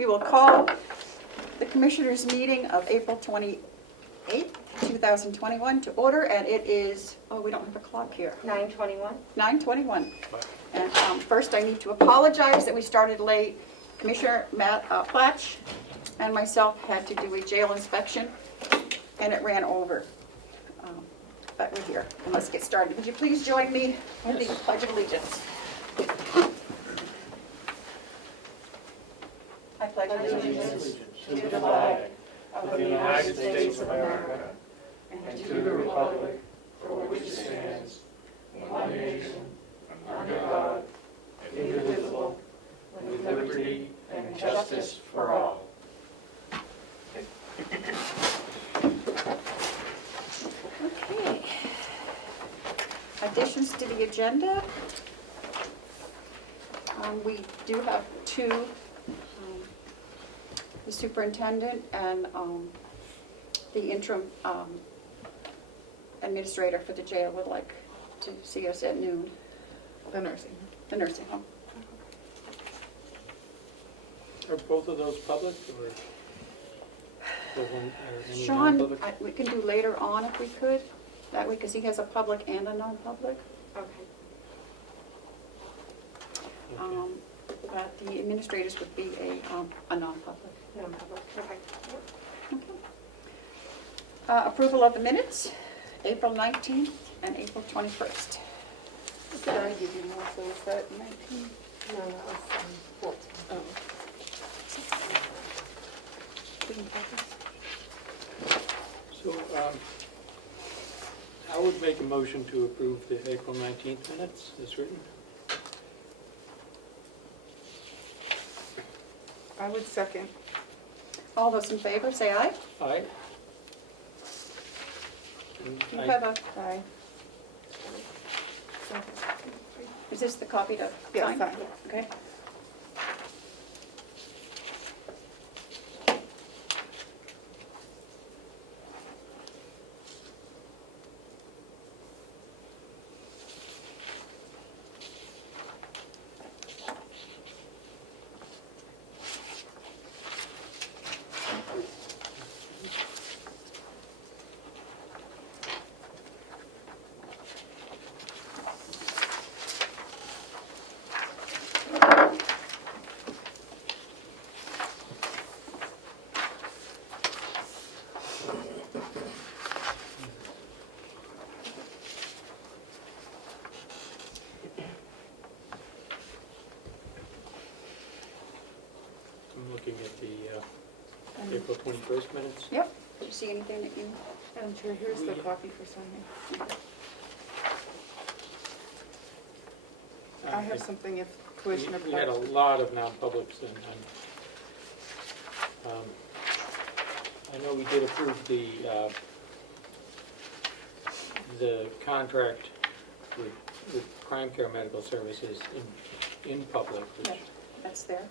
We will call the Commissioners' meeting of April 28th, 2021 to order, and it is, oh, we don't have a clock here. 9:21. 9:21. And first I need to apologize that we started late. Commissioner Matt Platch and myself had to do a jail inspection, and it ran over. But we're here, and let's get started. Would you please join me in the Pledge of Allegiance? I pledge allegiance to the flag of the United States of America and to the republic for which it stands, one nation, under God, indivisible, with liberty and justice for all. Okay. Additions to the agenda. We do have two. The superintendent and the interim administrator for the jail would like to see us at noon. The nursing. The nursing home. Are both of those public, or any Sean, non-public? we can do later on if we could, that way, because he has a public and a non-public. Okay. Okay. But the administrators would be a non-public. Non-public. Okay. Okay. Approval of the minutes, April 19th and April 21st. Did I give you more, so is that 19? No, that was 14. Oh. So, I would make a motion to approve the April 19th minutes as written. I would second. All those in favor, say aye. Aye. And You I- have a, Aye. is this the copy to Yeah, sign? sign. Okay. I'm looking at the April 21st minutes. Yep. Did you see anything that you? Madam Chair, here's the copy for signing. I have something if Commissioner We had a Parks. lot of non-publics, and I know we did approve the contract with Crime Care Medical Services in public, which, Yeah, that's there.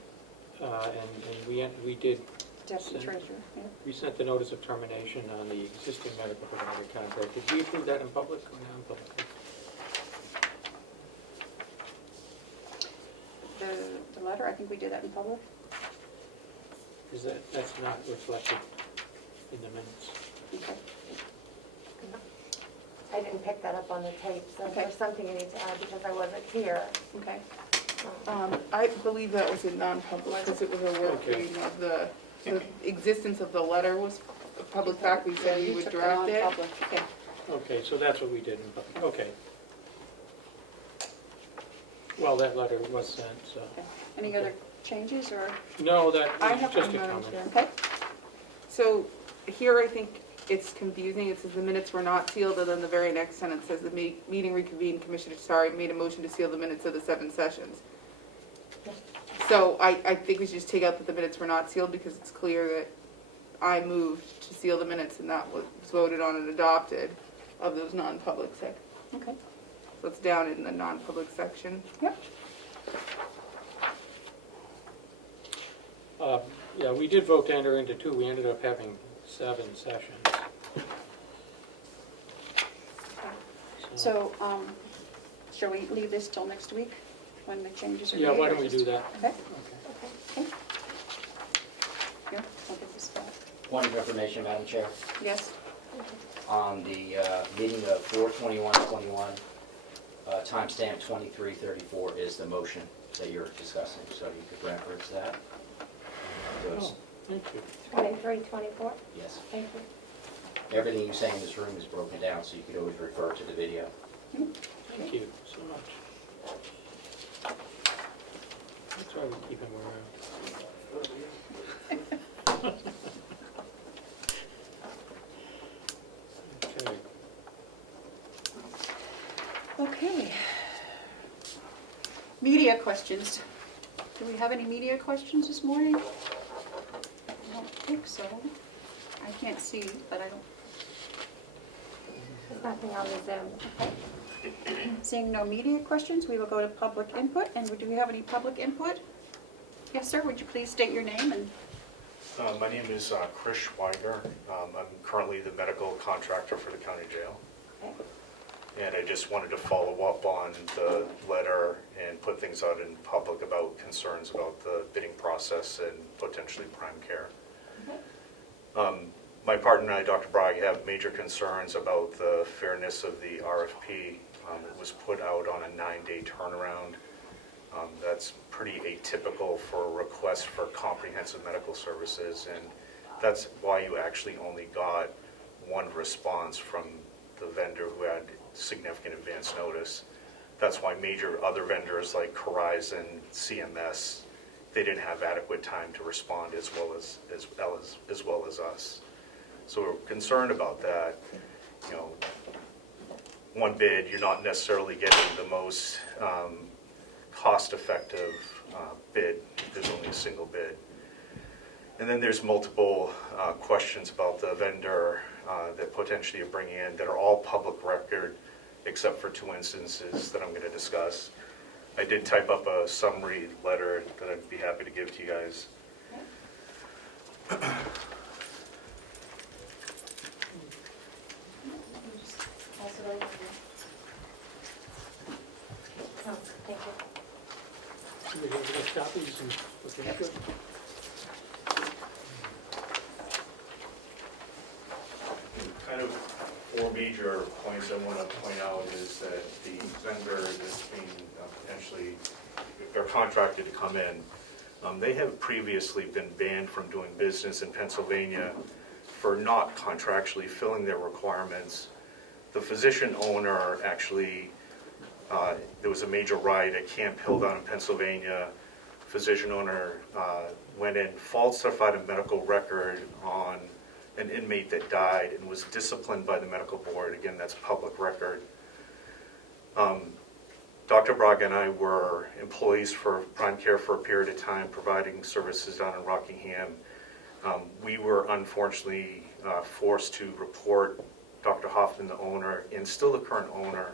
and we did, Deputy treasurer. Yeah. we sent the notice of termination on the existing medical provider contract. Did we approve that in public or non-public? The letter, I think we did that in public. Is that's not reflected in the minutes? Okay. I didn't pick that up on the tape, so if Okay. there's something you need to add because I wasn't here. Okay. I believe that was a non-public because it was a work Okay. reading of the existence of the letter was a public fact. We said we You would took the draft it. non-public. Okay. Okay, so that's what we did in public, okay. Well, that letter was sent, so. Okay. Any other changes or? No, that I was have just one, a Madam comment. Chair. Okay. So here I think it's confusing. It says the minutes were not sealed, and then the very next sentence says the meeting reconvened. Commissioner Sorry made a motion to seal the minutes of the 7 sessions. So I think we should just take out that the minutes were not sealed because it's clear that I moved to seal the minutes and that was voted on and adopted of those non-public sections. Okay. So it's down in the non-public section. Yep. Yeah, we did vote to enter into 2. We ended up having 7 sessions. So, shall we leave this till next week when the changes are made? Yeah, why don't we do that? Okay. Okay. Point of information, Madam Chair, Yes? on the meeting of 4/21/21, timestamp 2334 is the motion that you're discussing, so you could reference that. So it's- Oh, thank you. 23, 24? Yes, Thank you. everything you say in this room is broken down, so you could always refer to the video. Thank you so much. That's why we keep him around. Okay. Okay. Media questions. Do we have any media questions this morning? I don't think so. I can't see, but I don't. There's nothing on the Zoom. Okay. Seeing no media questions, we will go to public input. And do we have any public input? Yes, sir. Would you please state your name and? My name is Chris Schweiger. I'm currently the medical contractor for the county jail. Okay. And I just wanted to follow up on the letter and put things out in public about concerns about the bidding process and potentially prime care. My partner and I, Dr. Bragg, have major concerns about the fairness of the RFP. It was put out on a 9-day turnaround. That's pretty atypical for a request for comprehensive medical services, and that's why you actually only got one response from the vendor who had significant advance notice. That's why major other vendors like Horizon, CMS, they didn't have adequate time to respond as well as us. So we're concerned about that. You know, one bid, you're not necessarily getting the most cost-effective bid. There's only a single bid. And then there's multiple questions about the vendor that potentially you're bringing in that are all public record, except for 2 instances that I'm going to discuss. I did type up a summary letter that I'd be happy to give to you guys. Oh, thank you. Do we have a copy? You can look into it. Kind of 4 major points I want to point out is that the vendor that's being potentially, they're contracted to come in. They have previously been banned from doing business in Pennsylvania for not contractually filling their requirements. The physician owner actually, there was a major riot at Camp Hill down in Pennsylvania. Physician owner went in, falsified a medical record on an inmate that died and was disciplined by the medical board. Again, that's public record. Dr. Braga and I were employees for Prime Care for a period of time, providing services down in Rockingham. We were unfortunately forced to report Dr. Hoffman, the owner, and still the current owner,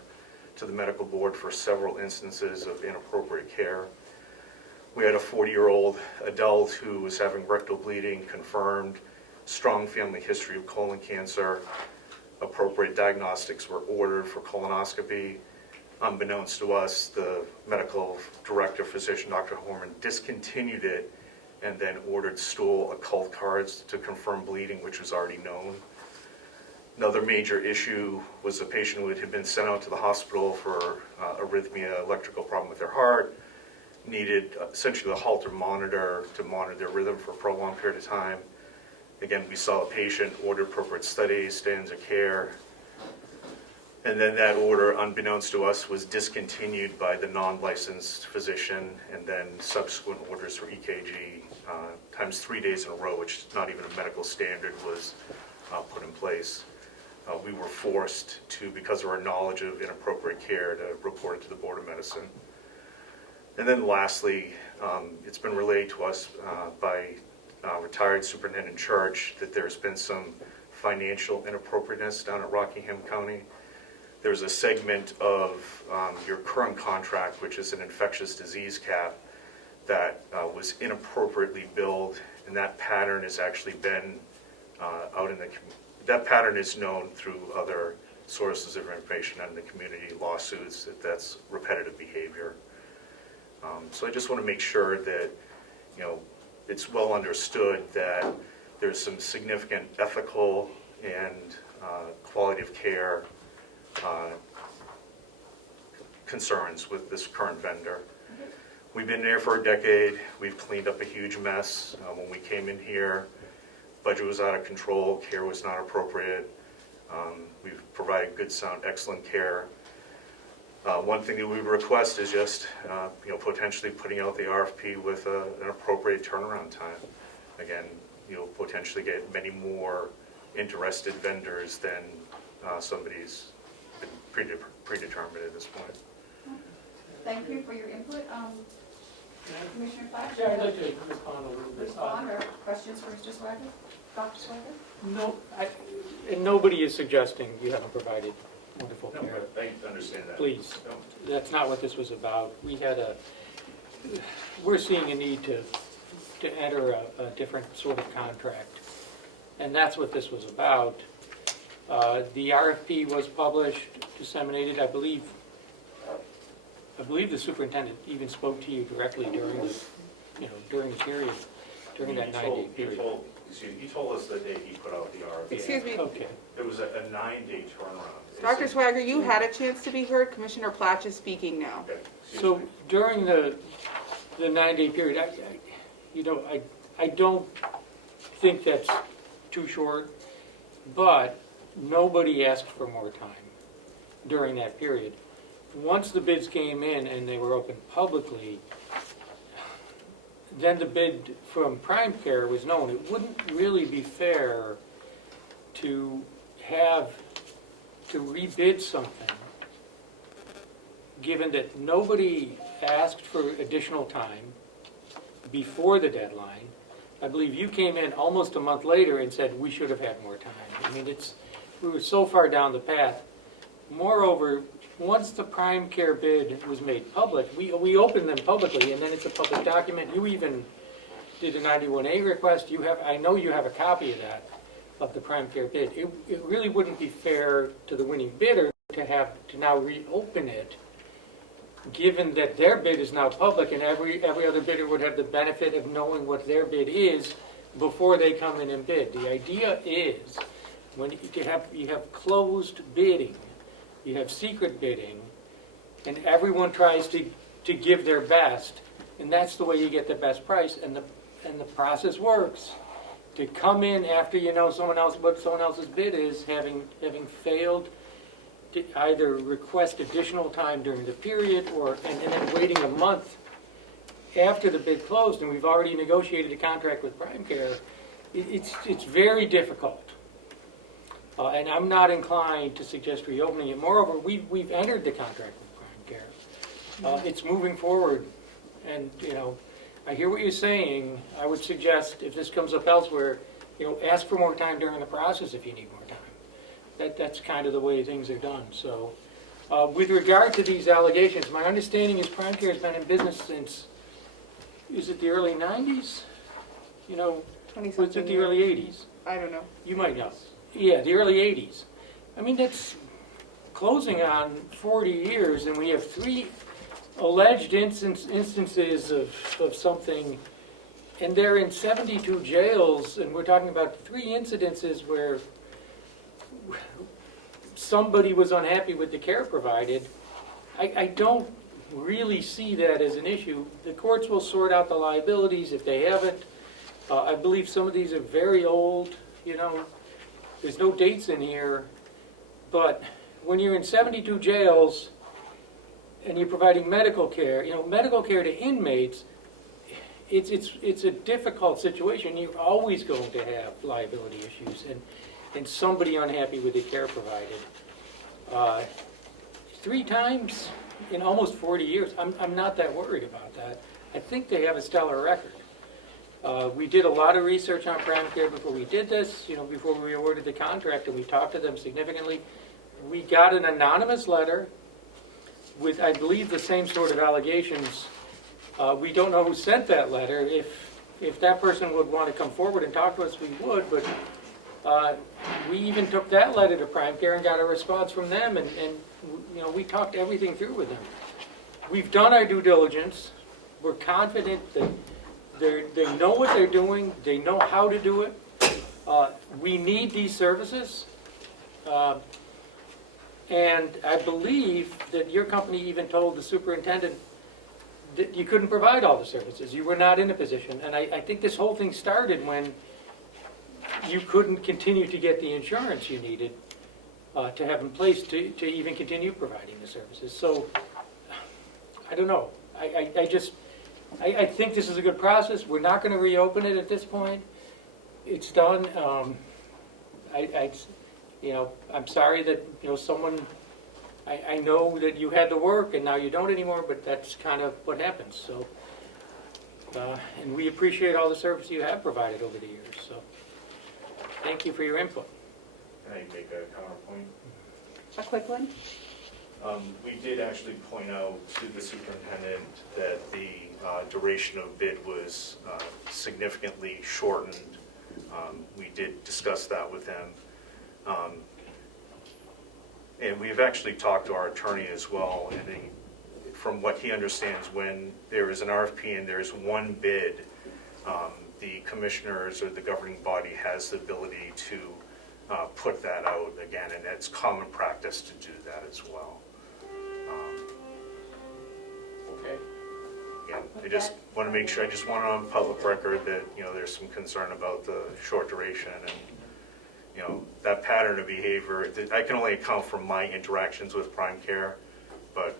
to the medical board for several instances of inappropriate care. We had a 40-year-old adult who was having rectal bleeding confirmed, strong family history of colon cancer. Appropriate diagnostics were ordered for colonoscopy. Unbeknownst to us, the medical director physician, Dr. Horman, discontinued it and then ordered stool occult cards to confirm bleeding, which was already known. Another major issue was a patient who had been sent out to the hospital for arrhythmia, electrical problem with their heart, needed essentially a Holter monitor to monitor their rhythm for a prolonged period of time. Again, we saw a patient, ordered appropriate studies, standards of care, and then that order, unbeknownst to us, was discontinued by the non-licensed physician, and then subsequent orders for EKG, times 3 days in a row, which is not even a medical standard, was put in place. We were forced to, because of our knowledge of inappropriate care, to report it to the Board of Medicine. And then lastly, it's been relayed to us by retired Superintendent Church that there's been some financial inappropriateness down at Rockingham County. There's a segment of your current contract, which is an infectious disease cap, that was inappropriately billed, and that pattern has actually been out in the community. That pattern is known through other sources of information out in the community, lawsuits, that's repetitive behavior. So I just want to make sure that, you know, it's well understood that There's some significant ethical and quality of care concerns with this current vendor. We've been there for a decade. We've cleaned up a huge mess. When we came in here, budget was out of control, care was not appropriate. We've provided good, sound, excellent care. One thing that we request is just, potentially putting out the RFP with an appropriate turnaround time. Again, you'll potentially get many more interested vendors than somebody's been predetermined at this point. Thank you for your input. Commissioner Flash? Yeah, I'd like to respond a little bit. Respond or questions for Mr. Swagger? Dr. Swagger? No, and nobody is suggesting you haven't provided wonderful No, care. but I understand that. Please, No. that's not what this was about. We're seeing a need to enter a different sort of contract. And that's what this was about. The RFP was published, disseminated, I believe the superintendent even spoke to you directly during the period, during that 9-day period. He told us the day he put out the RFP. Excuse me, Okay. It was a 9-day turnaround. Dr. Swagger, you had a chance to be heard. Commissioner Platch is speaking now. Okay, excuse So me. during the 9-day period, I don't think that's too short, but nobody asked for more time during that period. Once the bids came in and they were opened publicly, then the bid from Prime Care was known. It wouldn't really be fair to rebid something, given that nobody asked for additional time before the deadline. I believe you came in almost a month later and said we should have had more time. I mean, we were so far down the path. Moreover, once the Prime Care bid was made public, we opened them publicly, and then it's a public document. You even did a 91A request. I know you have a copy of that, of the Prime Care bid. It really wouldn't be fair to the winning bidder to now reopen it, given that their bid is now public, and every other bidder would have the benefit of knowing what their bid is before they come in and bid. The idea is, when you have closed bidding, you have secret bidding, and everyone tries to give their best, and that's the way you get the best price. And the process works. To come in after you know what someone else's bid is, having failed to either request additional time during the period, and then waiting a month after the bid closed, and we've already negotiated a contract with Prime Care, it's very difficult. And I'm not inclined to suggest reopening it. Moreover, we've entered the contract with Prime Care. It's moving forward, and I hear what you're saying. I would suggest if this comes up elsewhere, ask for more time during the process if you need more time. That's kind of the way things are done. So, with regard to these allegations, my understanding is Prime Care has been in business since, is it the early 90s? Was it the early 80s? I don't know. You might know. Yeah, the early 80s. I mean, that's closing on 40 years, and we have 3 alleged instances of something, and they're in 72 jails, and we're talking about 3 incidences where somebody was unhappy with the care provided. I don't really see that as an issue. The courts will sort out the liabilities if they haven't. I believe some of these are very old, There's no dates in here, but when you're in 72 jails and you're providing medical care, medical care to inmates, it's a difficult situation. You're always going to have liability issues and somebody unhappy with the care provided. 3 times in almost 40 years, I'm not that worried about that. I think they have a stellar record. We did a lot of research on Prime Care before we did this, before we awarded the contract, and we talked to them significantly. We got an anonymous letter with, I believe, the same sort of allegations. We don't know who sent that letter. If that person would want to come forward and talk to us, we would, but we even took that letter to Prime Care and got a response from them, and we talked everything through with them. We've done our due diligence. We're confident that they know what they're doing, they know how to do it, We need these services. And I believe that your company even told the superintendent that you couldn't provide all the services. You were not in a position. And I think this whole thing started when you couldn't continue to get the insurance you needed to have in place to even continue providing the services. So, I don't know. I think this is a good process. We're not going to reopen it at this point. It's done. I'm sorry that, someone, I know that you had to work and now you don't anymore, but that's kind of what happens, so. And we appreciate all the service you have provided over the years, so. Thank you for your input. Can I make a counterpoint? A quick one? We did actually point out to the superintendent that the duration of bid was significantly shortened. We did discuss that with him. And we've actually talked to our attorney as well, and from what he understands, when there is an RFP and there's one bid, the commissioners or the governing body has the ability to put that out again, and it's common practice to do that as well. Okay. Again, I just want to make sure, I just want it on public record that, there's some concern about the short duration and, that pattern of behavior. I can only account for my interactions with Prime Care, but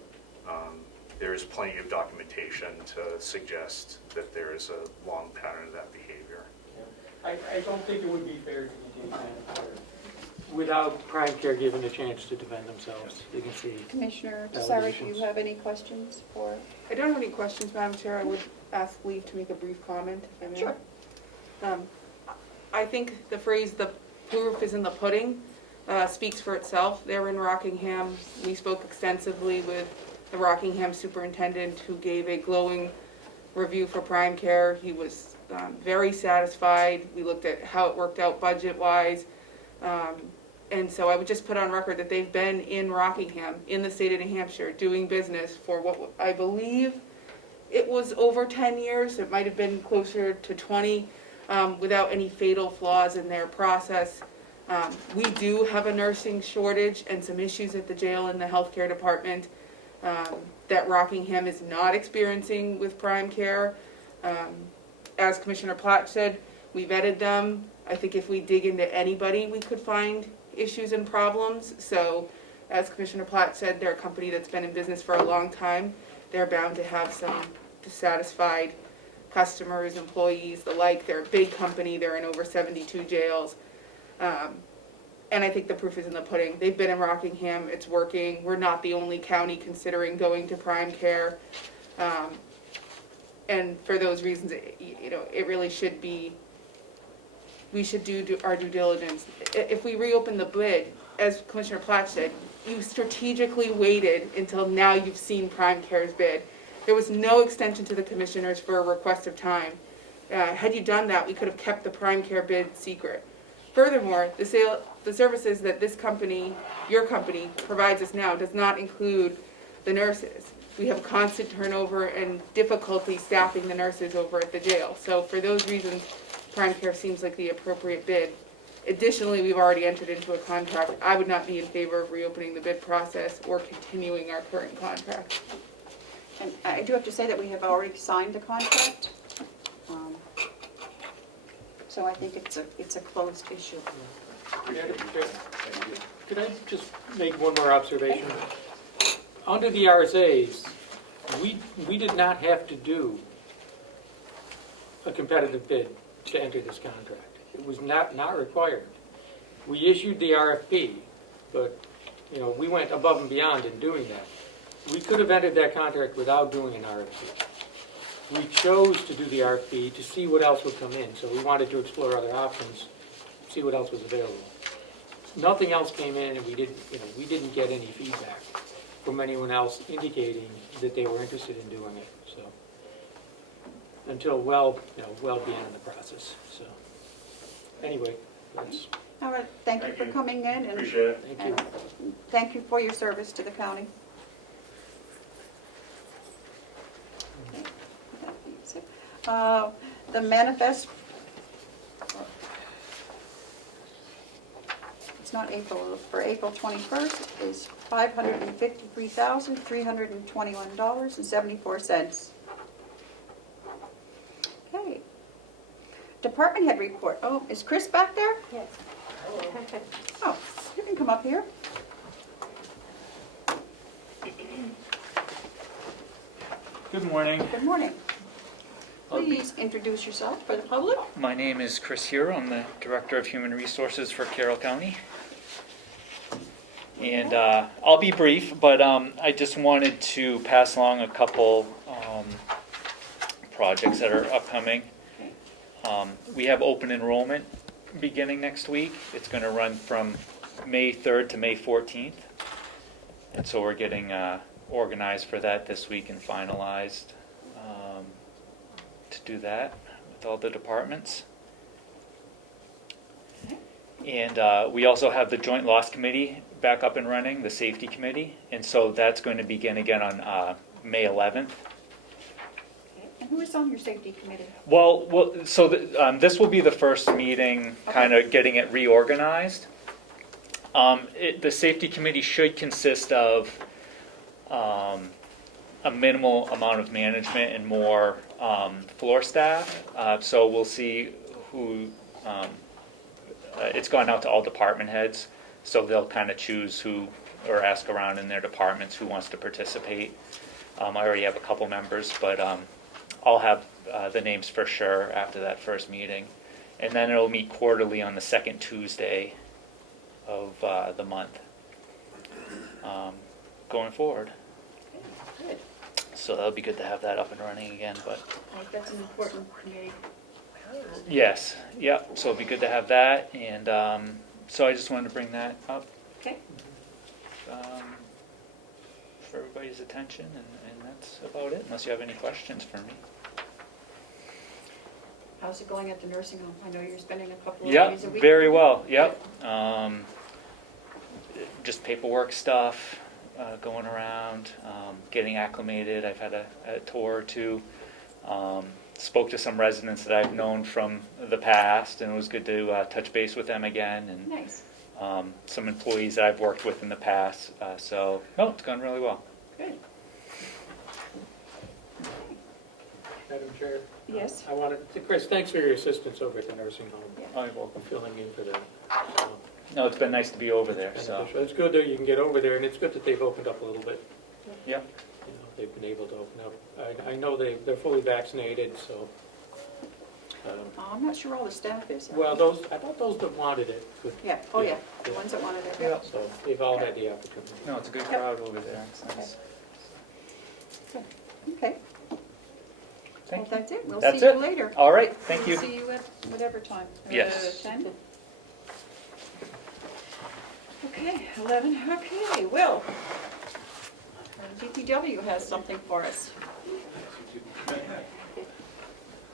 there is plenty of documentation to suggest that there is a long pattern of that behavior. I don't think it would be fair to continue that without Prime Care given a chance to defend themselves. You can see. Commissioner Sarah, do you have any questions for? I don't have any questions, Madam Chair. I would ask leave to make a brief comment, if I may. Sure. I think the phrase, "the proof is in the pudding," speaks for itself. They're in Rockingham. We spoke extensively with the Rockingham superintendent, who gave a glowing review for Prime Care. He was very satisfied. We looked at how it worked out budget-wise. And so I would just put on record that they've been in Rockingham, in the state of New Hampshire, doing business for what I believe it was over 10 years. It might have been closer to 20, without any fatal flaws in their process. We do have a nursing shortage and some issues at the jail and the healthcare department that Rockingham is not experiencing with Prime Care. As Commissioner Platt said, we vetted them. I think if we dig into anybody, we could find issues and problems. So, as Commissioner Platt said, they're a company that's been in business for a long time. They're bound to have some dissatisfied customers, employees, the like. They're a big company. They're in over 72 jails. And I think the proof is in the pudding. They've been in Rockingham. It's working. We're not the only county considering going to Prime Care. And for those reasons, it really should be, we should do our due diligence. If we reopen the bid, as Commissioner Platt said, you strategically waited until now you've seen Prime Care's bid. There was no extension to the commissioners for a request of time. Had you done that, we could have kept the Prime Care bid secret. Furthermore, the services that this company, your company, provides us now does not include the nurses. We have constant turnover and difficulty staffing the nurses over at the jail. So for those reasons, Prime Care seems like the appropriate bid. Additionally, we've already entered into a contract. I would not be in favor of reopening the bid process or continuing our current contract. And I do have to say that we have already signed the contract. So I think it's a closed issue. Could I just make one more observation? Under the RSAs, we did not have to do a competitive bid to enter this contract. It was not required. We issued the RFP, but we went above and beyond in doing that. We could have entered that contract without doing an RFP. We chose to do the RFP to see what else would come in, so we wanted to explore other options, see what else was available. Nothing else came in, and we didn't get any feedback from anyone else indicating that they were interested in doing it. So until well beyond the process. So anyway, that's. All right, thank you for coming in, and Appreciate it. Thank you. thank you for your service to the county. The manifest, it's not April, for April 21st is $553,321.74. Okay. Department head report. Oh, is Chris back there? Yes. Oh, you can come up here. Good morning. Good morning. Please introduce yourself for the public. My name is Chris Hero. I'm the Director of Human Resources for Carroll County. And I'll be brief, but I just wanted to pass along a couple projects that are upcoming. We have open enrollment beginning next week. It's going to run from May 3rd to May 14th. And so we're getting organized for that this week and finalized to do that with all the departments. And we also have the Joint Loss Committee back up and running, the Safety Committee. And so that's going to begin again on May 11th. And who is on your safety committee? Well, so this will be the first meeting, kind of getting it reorganized. The Safety Committee should consist of a minimal amount of management and more floor staff. So we'll see who, it's gone out to all department heads, so they'll kind of choose who, or ask around in their departments who wants to participate. I already have a couple members, but I'll have the names for sure after that first meeting. And then it'll meet quarterly on the second Tuesday of the month going forward. Good. So that'll be good to have that up and running again. But I think that's an important committee. yes, yep. So it'll be good to have that, and so I just wanted to bring that up Okay. for everybody's attention, and that's about it. Unless you have any questions for me. How's it going at the nursing home? I know you're spending a couple of Yep, days a week. very well. Yep. Just paperwork stuff going around, getting acclimated. I've had a tour or two. Spoke to some residents that I've known from the past, and it was good to touch base with them again. And Nice. some employees that I've worked with in the past. So, no, it's gone really well. Good. Madam Chair? Yes. I wanted, Chris, thanks for your assistance over at the nursing home. Oh, you're welcome. Filling in for that. No, it's been nice to be over there. So, Beneficial. It's good that you can get over there, and it's good that they've opened up a little bit. yep. You know, they've been able to open up. I know they're fully vaccinated, so. I'm not sure all the staff is. Well, I thought those that wanted it could. Yeah, oh yeah, the ones that wanted it. Yeah. So they've all had the opportunity. No, it's a good Yep. crowd over there. It's nice. Okay. Thank Well, that's it. We'll That's see it. you later. All right. Thank We'll you. see you at whatever time. Yes. 10? Okay, 11, okay, Will. DPW has something for us.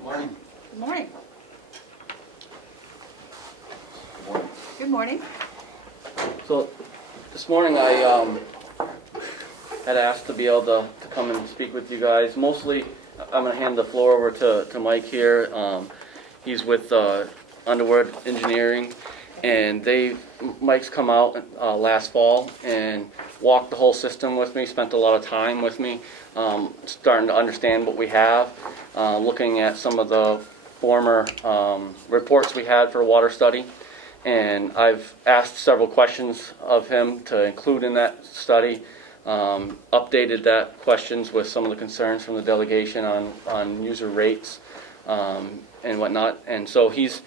Morning. Good morning. Good morning. So, this morning I had asked to be able to come and speak with you guys. Mostly, I'm going to hand the floor over to Mike here. He's with Underwood Engineering, and Mike's come out last fall and walked the whole system with me, spent a lot of time with me, starting to understand what we have, looking at some of the former reports we had for water study. And I've asked several questions of him to include in that study, updated that questions with some of the concerns from the delegation on user rates and whatnot. And so he's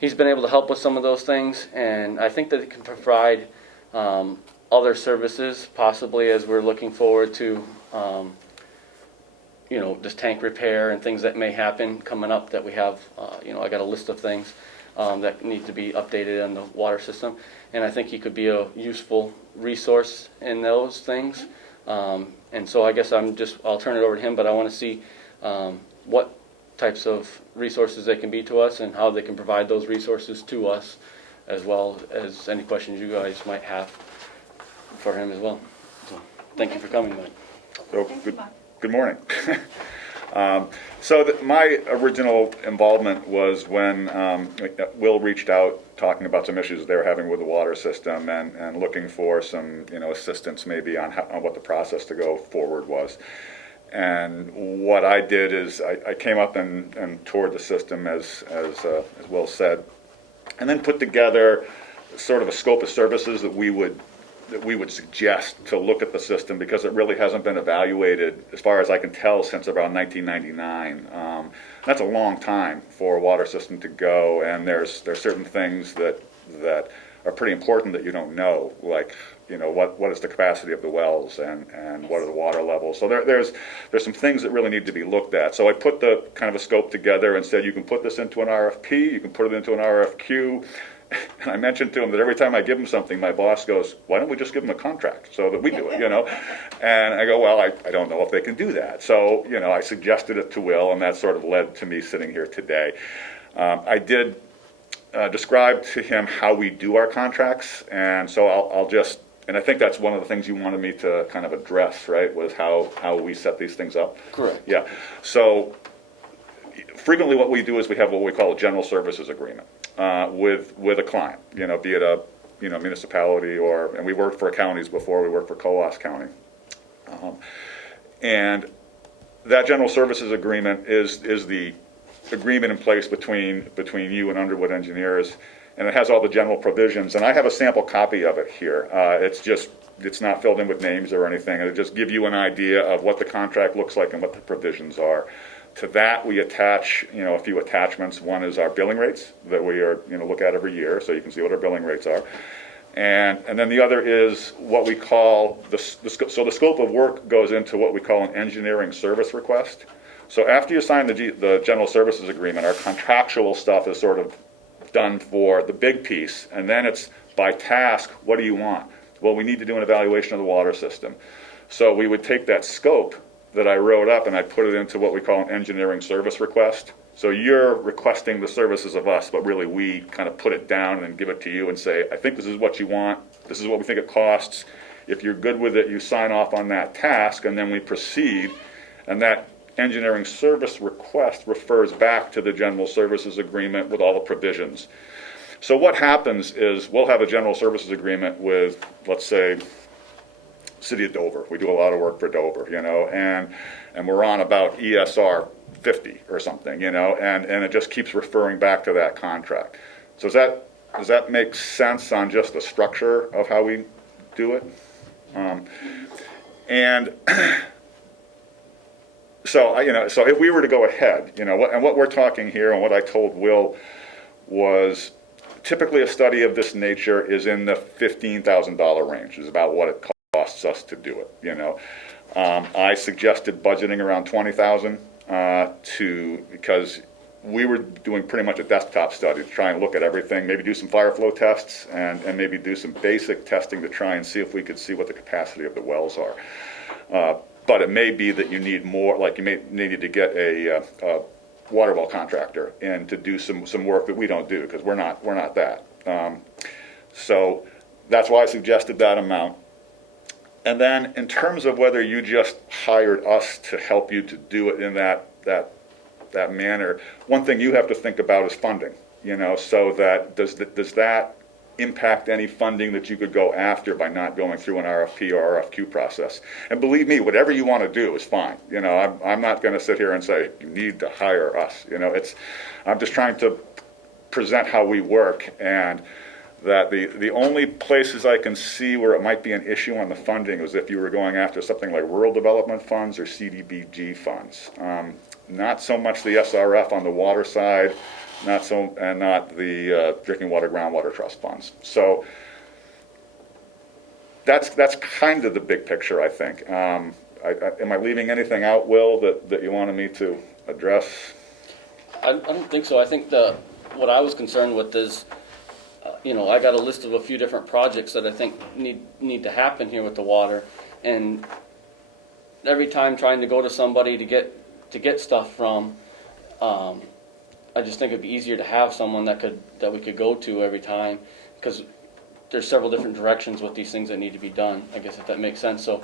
been able to help with some of those things, and I think that it can provide other services possibly as we're looking forward to just tank repair and things that may happen coming up that we have. I got a list of things that need to be updated on the water system, and I think he could be a useful resource in those things. And so I guess I'll turn it over to him, but I want to see what types of resources they can be to us and how they can provide those resources to us, as well as any questions you guys might have for him as well. So, thank you for coming, Mike. So, Thank you, Mike. good morning. My original involvement was when Will reached out talking about some issues they were having with the water system and looking for some, assistance maybe on what the process to go forward was. And what I did is I came up and toured the system as Will said, and then put together sort of a scope of services that we would suggest to look at the system, because it really hasn't been evaluated, as far as I can tell, since around 1999. That's a long time for a water system to go, and there's certain things that are pretty important that you don't know, like what is the capacity of the wells and what are the water levels. So there's some things that really need to be looked at. So I put the kind of a scope together and said, you can put this into an RFP, you can put it into an RFQ. And I mentioned to him that every time I give him something, my boss goes, why don't we just give him a contract so that we do it, And I go, well, I don't know if they can do that. So, I suggested it to Will, and that sort of led to me sitting here today. I did describe to him how we do our contracts, and so I'll just, and I think that's one of the things you wanted me to kind of address, right, was how we set these things up? Correct. Yeah. So frequently what we do is we have what we call a general services agreement with a client, be it a municipality and we worked for counties before. We worked for Coas County, and that general services agreement is the agreement in place between you and Underwood Engineers, and it has all the general provisions. And I have a sample copy of it here. It's not filled in with names or anything. It'll just give you an idea of what the contract looks like and what the provisions are. To that, we attach, a few attachments. One is our billing rates that we are, look at every year, so you can see what our billing rates are. And then the other is what we call so the scope of work goes into what we call an engineering service request. So after you sign the general services agreement, our contractual stuff is sort of done for the big piece, and then it's by task. What do you want? Well, we need to do an evaluation of the water system. So we would take that scope that I wrote up and I put it into what we call an engineering service request. So you're requesting the services of us, but really we kind of put it down and give it to you and say, I think this is what you want, this is what we think it costs. If you're good with it, you sign off on that task, and then we proceed. And that engineering service request refers back to the general services agreement with all the provisions. So what happens is we'll have a general services agreement with, let's say, City of Dover. We do a lot of work for Dover, and we're on about ESR 50 or something, and it just keeps referring back to that contract. So does that make sense on just the structure of how we do it? And so if we were to go ahead, and what we're talking here, and what I told Will was, typically a study of this nature is in the $15,000 range, is about what it costs us to do it. I suggested budgeting around $20,000 because we were doing pretty much a desktop study to try and look at everything, maybe do some fire flow tests, and maybe do some basic testing to try and see if we could see what the capacity of the wells are. But it may be that you need more, like you may need to get a water well contractor in to do some work that we don't do, because we're not that. So that's why I suggested that amount. And then in terms of whether you just hired us to help you to do it in that manner, one thing you have to think about is funding. So that does that impact any funding that you could go after by not going through an RFP or RFQ process? And believe me, whatever you want to do is fine. I'm not going to sit here and say you need to hire us. I'm just trying to present how we work, and that the only places I can see where it might be an issue on the funding is if you were going after something like rural development funds or CDBG funds. Not so much the SRF on the water side, not the drinking water groundwater trust funds. So that's kind of the big picture, I think. Am I leaving anything out, Will, that you wanted me to address? I don't think so. I think what I was concerned with is, I got a list of a few different projects that I think need to happen here with the water, and every time trying to go to somebody to get stuff from, I just think it'd be easier to have someone that we could go to every time, because there's several different directions with these things that need to be done, I guess, if that makes sense. So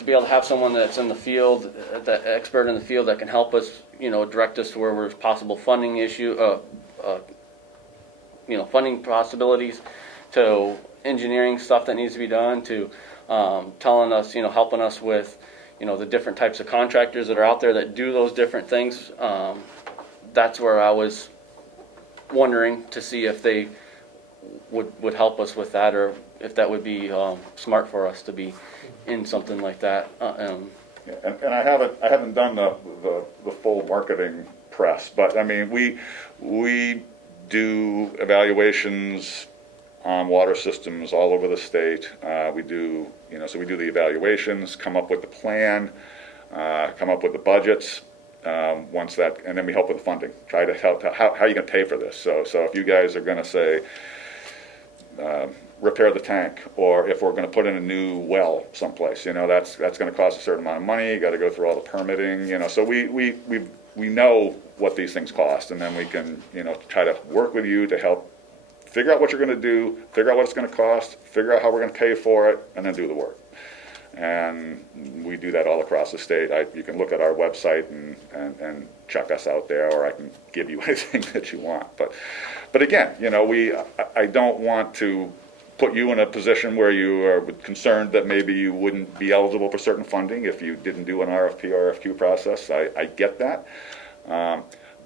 to be able to have someone that's in the field, that expert in the field that can help us, direct us to where there's possible funding funding possibilities, to engineering stuff that needs to be done, to telling us, helping us with, the different types of contractors that are out there that do those different things. That's where I was wondering to see if they would help us with that, or if that would be smart for us to be in something like that. And I haven't done the full marketing press, but I mean, we do evaluations on water systems all over the state. We do, so we do the evaluations, come up with the plan, come up with the budgets. Once that, and then we help with the funding. Try to help. How are you going to pay for this? So if you guys are going to say repair the tank, or if we're going to put in a new well someplace, that's going to cost a certain amount of money. You got to go through all the permitting, So we know what these things cost, and then we can try to work with you to help figure out what you're going to do, figure out what it's going to cost, figure out how we're going to pay for it, and then do the work. And we do that all across the state. You can look at our website and check us out there, or I can give you anything that you want. But again, I don't want to put you in a position where you are concerned that maybe you wouldn't be eligible for certain funding if you didn't do an RFP or RFQ process. I get that.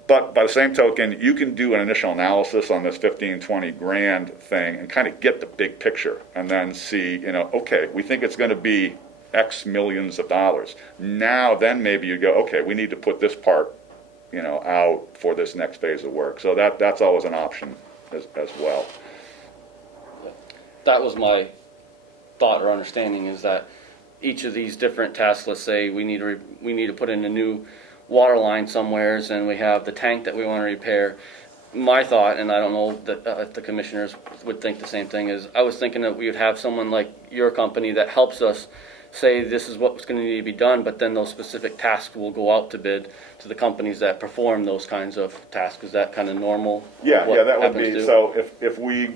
But by the same token, you can do an initial analysis on this 15, 20 grand thing and kind of get the big picture, and then see, okay, we think it's going to be X millions of dollars. Now, then maybe you go, okay, we need to put this part, out for this next phase of work. So that's always an option as well. That was my thought or understanding, is that each of these different tasks, let's say we need to put in a new water line somewheres, and we have the tank that we want to repair. My thought, and I don't know that if the commissioners would think the same thing, is I was thinking that we would have someone like your company that helps us say this is what's going to need to be done, but then those specific tasks will go out to bid to the companies that perform those kinds of tasks. Is that kind of normal? Yeah, that would be, so if we,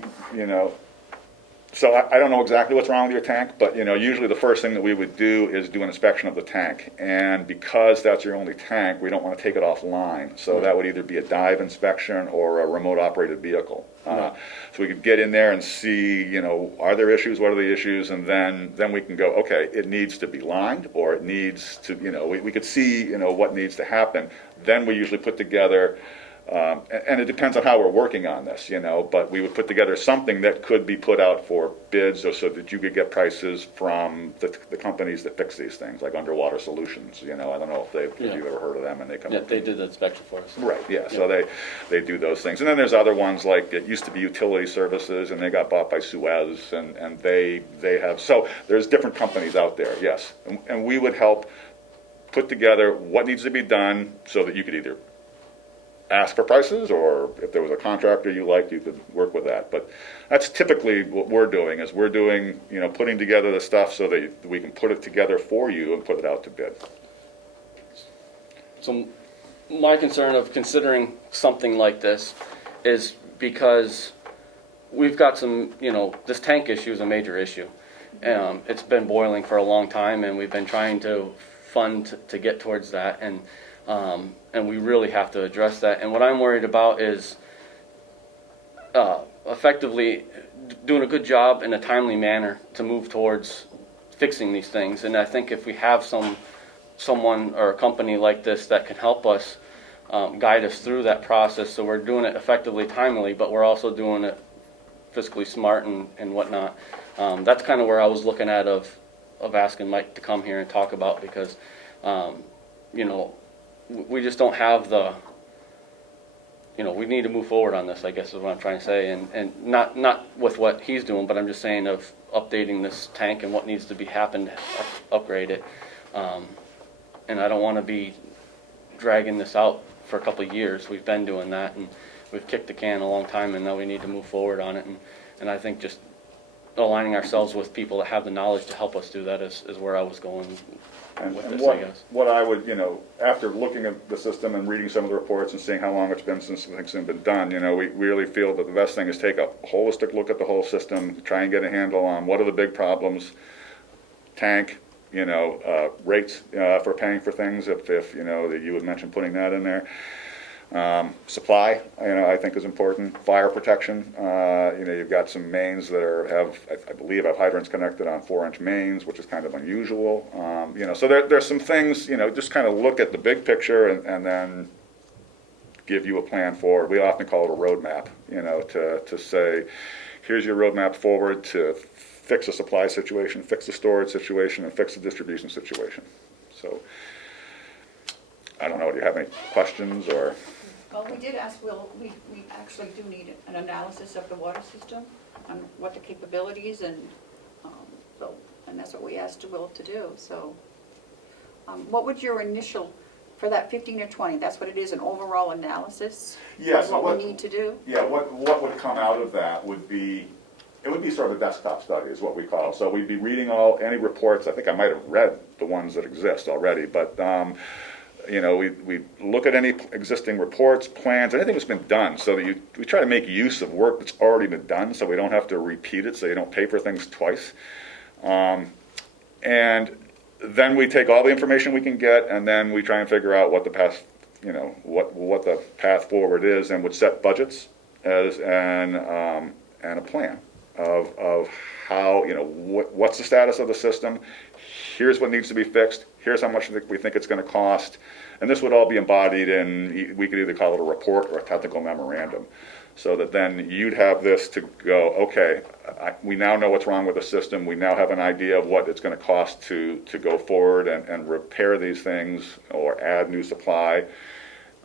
so I don't know exactly what's wrong with your tank, but usually the first thing that we would do is do an inspection of the tank, and because that's your only tank, we don't want to take it offline. So that would either be a dive inspection or a remote operated vehicle. So we could get in there and see, are there issues? What are the issues? And then we can go, okay, it needs to be lined, or it needs to, we could see, what needs to happen. Then we usually put together. And it depends on how we're working on this, but we would put together something that could be put out for bids, or so that you could get prices from the companies that fix these things, like Underwater Solutions. I don't know if you've ever heard of them, and they come. Yeah, they did the inspection for us. Right. Yeah. So they do those things, and then there's other ones like it used to be Utility Services, and they got bought by Suez, and they have. So there's different companies out there. Yes, and we would help put together what needs to be done so that you could either ask for prices, or if there was a contractor you liked, you could work with that. But that's typically what we're doing, putting together the stuff so that we can put it together for you and put it out to bid. So my concern of considering something like this is because we've got some, this tank issue is a major issue. It's been boiling for a long time, and we've been trying to fund to get towards that, and we really have to address that. And what I'm worried about is effectively doing a good job in a timely manner to move towards fixing these things. And I think if we have someone or a company like this that can help us guide us through that process, so we're doing it effectively timely, but we're also doing it fiscally smart and whatnot. That's kind of where I was looking at of asking Mike to come here and talk about, because we just don't have we need to move forward on this, I guess is what I'm trying to say, and not with what he's doing, but I'm just saying of updating this tank and what needs to be happened to upgrade it. And I don't want to be dragging this out for a couple of years. We've been doing that, and we've kicked the can a long time, and now we need to move forward on it. And I think just aligning ourselves with people that have the knowledge to help us do that is where I was going with this, I guess. What I would, after looking at the system and reading some of the reports and seeing how long it's been since things have been done, we really feel that the best thing is take a holistic look at the whole system, try and get a handle on what are the big problems, tank, rates for paying for things, if that you had mentioned putting that in there. Supply, I think is important. Fire protection, you've got some mains that I believe have hydrants connected on 4-inch mains, which is kind of unusual. So there's some things, just kind of look at the big picture and then give you a plan forward. We often call it a roadmap, to say, here's your roadmap forward to fix the supply situation, fix the storage situation, and fix the distribution situation. So, I don't know, do you have any questions or? Well, we did ask Will, we actually do need an analysis of the water system, on what the capabilities and that's what we asked Will to do, so. What would your initial, for that 15 or 20, that's what it is, an overall analysis? Yeah, of so what we need to do? Yeah, what would come out of that would be, it would be sort of a desktop study is what we call. So we'd be reading any reports. I think I might have read the ones that exist already, but we look at any existing reports, plans, anything that's been done, so that we try to make use of work that's already been done, so we don't have to repeat it, so you don't pay for things twice. And then we take all the information we can get, and then we try and figure out what the path, what the path forward is, and would set budgets and a plan of how, what's the status of the system. Here's what needs to be fixed. Here's how much we think it's going to cost. And this would all be embodied in, we could either call it a report or a technical memorandum. So that then you'd have this to go, okay, we now know what's wrong with the system. We now have an idea of what it's going to cost to go forward and repair these things or add new supply.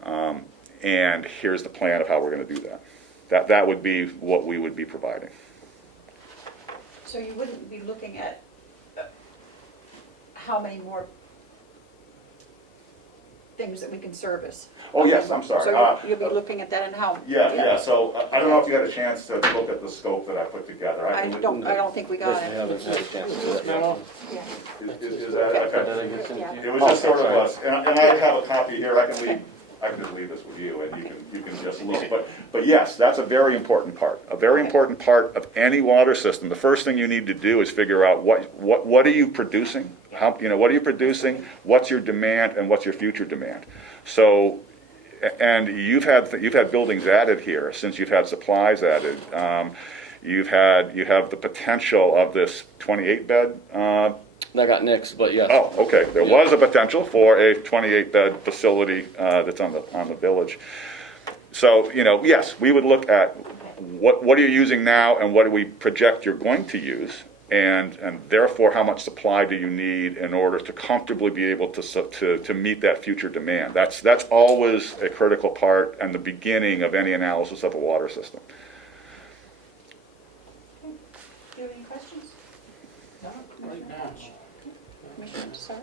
And here's the plan of how we're going to do that. That would be what we would be providing. So you wouldn't be looking at how many more things that we can service? Oh, yes, I'm sorry. So you'll be looking at that and how? Yeah, so I don't know if you had a chance to look at the scope that I put together. I don't think we got I it. haven't had a chance to do that. Memo? Yeah. Is that, Did okay. I get sent to you? It was just sort of us, and I have a copy here, I can just leave this with you, and you can just look, but yes, that's a very important part. A very important part of any water system. The first thing you need to do is figure out what are you producing? What are you producing? What's your demand, and what's your future demand? So, and you've had buildings added here since you've had supplies added. You have the potential of this 28-bed. That got nixed, but yes. Oh, okay. There was a potential for a 28-bed facility that's on the village. So, yes, we would look at what are you using now and what do we project you're going to use, and therefore how much supply do you need in order to comfortably be able to meet that future demand. That's always a critical part and the beginning of any analysis of a water system. Do you have any questions? Right now. Commissioner Sorry?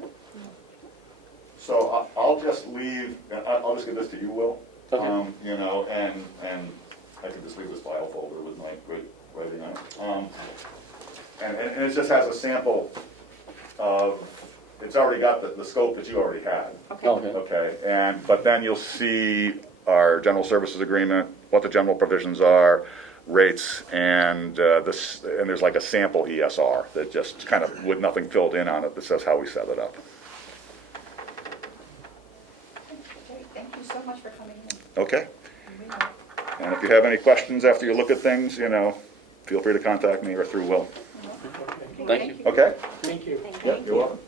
So I'll just leave, I'll just give this to you, Will. Okay. And I can just leave this file folder with my great writing on it. And it just has a sample of, it's already got the scope that you already had. Okay. Okay, but then you'll see our general services agreement, what the general provisions are, rates, and there's like a sample ESR that just kind of, with nothing filled in on it, that says how we set it up. Okay, thank you so much for coming in. Okay, and if you have any questions after you look at things, feel free to contact me or through Will. Thank you. Okay? Thank you. Yep, you're welcome.